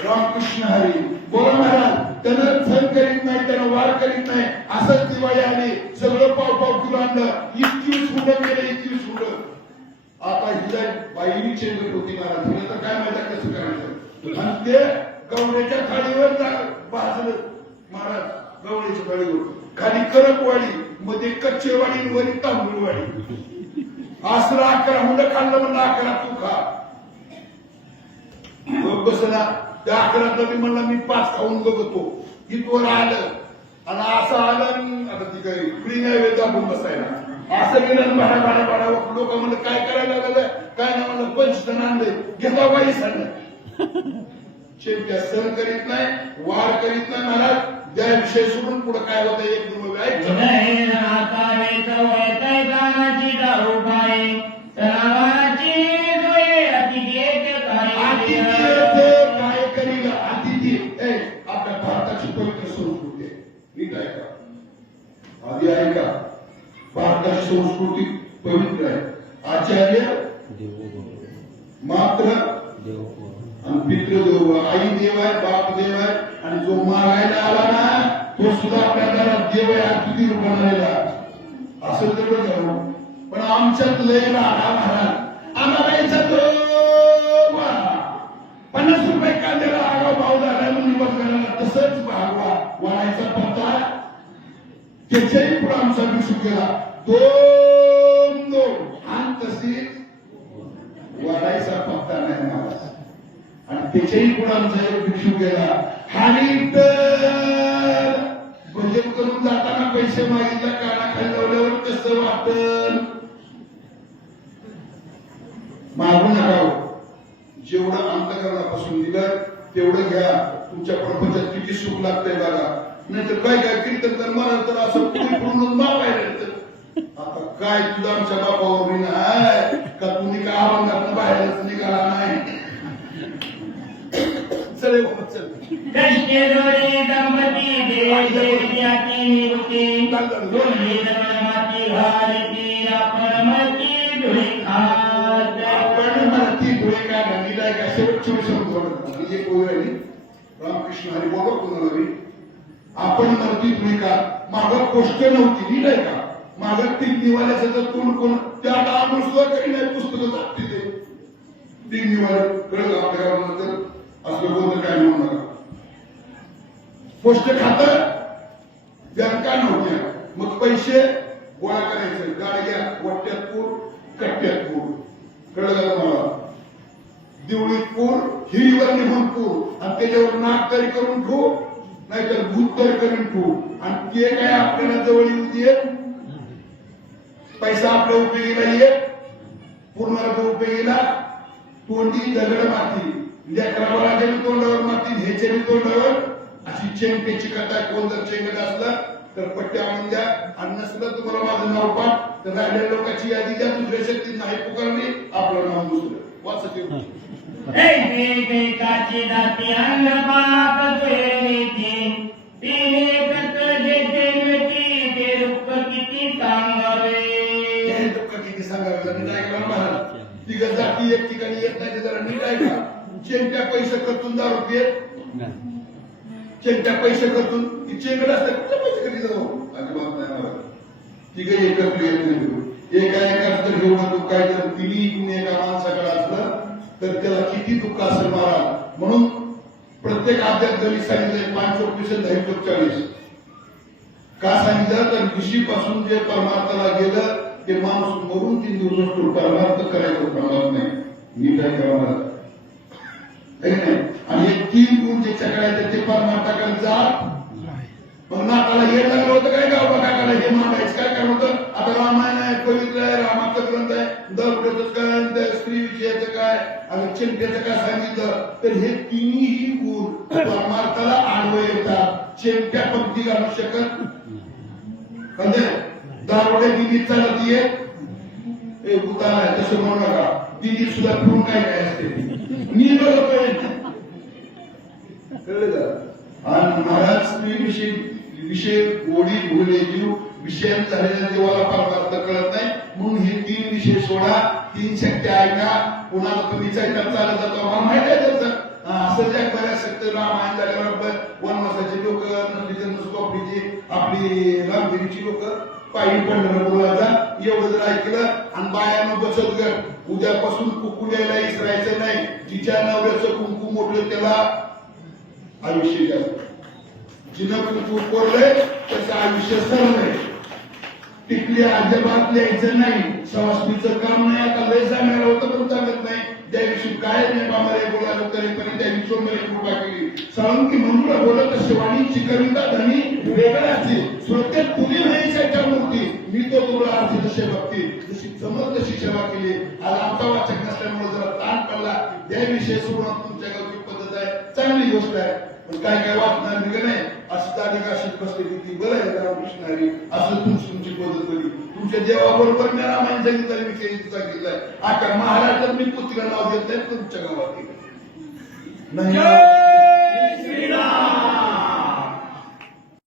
रामकृष्ण हरी बोला महाराज. त्यानं सण करीत नाही, त्यानं वार करीत नाही. असंच दिवाळी आली, सगळं पाव किलो आणलं, 21 हुंड गेलं, 21 हुंड. आता हिला बाईनी चेंज होती महाराज, हिला तर काय माहिती कसं करायचं. आणि ते गवळ्याच्या थाळीवर भाजलं महाराज, गवळ्याच्या थाळीवर खाली करपवाडी, मध्ये कच्चेवाडी, वरी तांदूळवाडी. असं 11 हुंड खाल्लं म्हणलं, 11 तू खा. बसला त्या 11 मी म्हणला मी 5 खाऊन बघतो. इथवर आलं आणि असं आलं, आता ती काही फ्री नाही दाबून बसायला. असं गेलं भाडा भाडा भाडा. लोक म्हणलं काय करायला लागलं, काय नाही म्हणलं 25 आणले, घेता बाई सांग. शेवट्या सण करीत नाही, वार करीत नाही महाराज. त्या विषय सोडून पुढे काय होतं एक दोन ऐकतो. काय करील अतिथी आपल्या भारताची पवित्र संस्कृती आहे. नीट आहे का? आधी आहे का? भारताची संस्कृती पवित्र आहे. आचार्य मात्र आणि पितृदेव, आई देव आहे, बाप देव आहे. आणि जो मागायला आला ना तो सुद्धा आपल्या घरात देव आहे, अतिथी रूपाला. असं तेवढं जाऊ. पण आमच्यात लय राहा महाराज, आम्हाला यायचा 50 रुपये कांद्याला आगाव भाव झाला म्हणून निवड करायला तसंच भागवा वाढायचा पत्ता. त्याच्याही पुढे आमचा विषू केला 2 आणि तशीच वाढायचा पत्ता नाही महाराज. आणि त्याच्याही पुढे आमचा एक भिक्षू गेला. आणि तर भजन करून जाताना पैसे मागितला, कानाखाली लावल्यावर कसं वाटल? मागू नका. जेवढं अंतकरणापासून दिलं तेवढं घ्या. तुमच्या प्रपंचात किती सुख लागतंय बघा. नाहीतर काय काय कीर्तन तर मला तर असं पूर्ण माप आहे. आता काय तुझं आमच्या बापावर आहे का? तुम्ही का अभंगात बाहेरच निघाला नाही? चले चल. रामकृष्ण हरी बोला कुणाला आपण मरती तुम्ही का? मागं गोष्ट नव्हती, नीट आहे का? मागं तीन निवाल्याचं तर कोण त्या आम्ही सुद्धा काही नाही पुस्तकं जात तिथे. 3 निवाले कळलं आपल्या गावानंतर असं बोलणं काय म्हणू नका. पोस्ट खातं बँका नव्हत्या, मग पैसे गोळा करायचे, गाड्या वट्ट्यात पूर, कट्ट्यात पूर. कळलं का मला? दिवळीत पूर, हिरीवर निघून पूर आणि त्याच्यावर नाक तरी करून ठेवू, नाहीतर भूत तरी करून ठेवू. आणि ते काय आपल्याला जवळ येऊ देत, पैसा आपल्या उपयोगीला येत, पूर्ण उपयोगीला तोंडी दगड माती. लेकराबाळाच्या बी तोंडावर मारतील, ह्याच्या बी तोंडावर अशी चेंगट्याची कथा. कोण जर चेंगट असला तर पट्ट्या आणून द्या, आणि नसलं तुम्हाला माझं नाव पाठ तर राहिलेल्या लोकांची यादी द्या. दुसऱ्या शक्तीत नाही पुकारणे, आपलं नाव दुसरं वाचत. एकाची दाती अंगपात पेरणीची तिने कतजे जेमती ते दुःख किती सांगावे. हे दुःख किती सांगावे. नीट ऐकलं ना महाराज, तिघ जाती एक ठिकाणी येत नाही, जरा नीट ऐका. चेंगट्या पैसे खर्चून दारू पियत, चेंगट्या पैसे खर्चून ती चेंगड असते, कुठे पैसे कधी जाऊ अजिबात नाही महाराज. तिघ एकत्र येत नाही. एकाच तर घेऊन दुःख काय तर तिन्ही इकडून एका माणसाकडे असलं तर त्याला किती दुःख असेल महाराज. म्हणून प्रत्येक अध्यात गणित सांगितलंय 5 चोक 20 10 चोक 40. का सांगितलं तर ऋषीपासून जे परमार्थाला गेलं ते माणूस मरून 3 दिवस तो परमार्थ करायचं प्रमाण नाही. मी काय करावं नाही. आणि हे 3 गुण ज्याच्याकडे आहेत ते परमार्थाकडे जा. मग नाताला हे लागलं होतं काय गाव बघायला हे मांडायचं काय कारण होतं. आता रामायण आहे, पवित्र आहे, रामाचा ग्रंथ आहे, दरवड्याचं काय, स्त्री विषयाचं काय आणि चिंतेचं काय सांगितलं तर हे तिन्ही गुण परमार्थाला आडवं येतात. चिंत्या पंक्ती घालू शकत म्हणजे दारोडे दिल्लीत चालत येत भूतान आहे तसं म्हणू नका. दिल्लीत सुद्धा पिऊन काय काय असते मी बघतोय कळलं का. आणि महाराज स्त्री विषय ओढी भोगले जीव विषयात झालेल्या जीवाला परमार्थ कळत नाही. म्हणून हे 3 विषय सोडा, 3 शक्ती ऐका. कोणाला तुम्ही चैत्यात चालत जातो मला माहित आहे त्याचं. असं जग बऱ्याच शक्ती रामायण झाल्यावर वनवासाची लोक नसली आपली रामगिरीची लोक पायी पंढरपूरला जा. एवढं जर ऐकलं आणि बायानं बचत गट उद्यापासून कुकू द्यायला इसरायचं नाही. तिच्या नवऱ्याचं कुंकू मोठं त्याला आयुष्य जास्त. जिनं कुंकू कोरलंय त्याचं आयुष्य सरलंय. टिकली अजिबात लिहायचं नाही. सवासणीचं काम नाही. आता लय सांगायला होतं पण चालत नाही. त्या दिवशी काय नाही बामारे बोलायला तरी पण त्या दिवशी सोमवारी कृपा केली. साळुंकी म्हणून बोलत शिवानीची कविता धनी वेगळाची स्वतः तुझी नाही त्या मूर्ती मी तो तुला आरती जसे भक्ती जशी जमत तशी सेवा केली. आज आमचा वाचक नसल्यामुळे जरा ताण पडला. त्याविषयी सोडून तुमच्या गावची पद्धत आहे, चांगली गोष्ट आहे. पण काय काय वाचणार नाही नाही असं तारीख अशीच बसलेली ती बरं आहे रामकृष्णारी असं तुमची पद्धत होती. तुमच्या देवाबरोबर मी रामायण सांगितलं विषय सांगितलंय. आता महाराज मी पुत्र नाव देत नाही तुमच्या गावात नाही.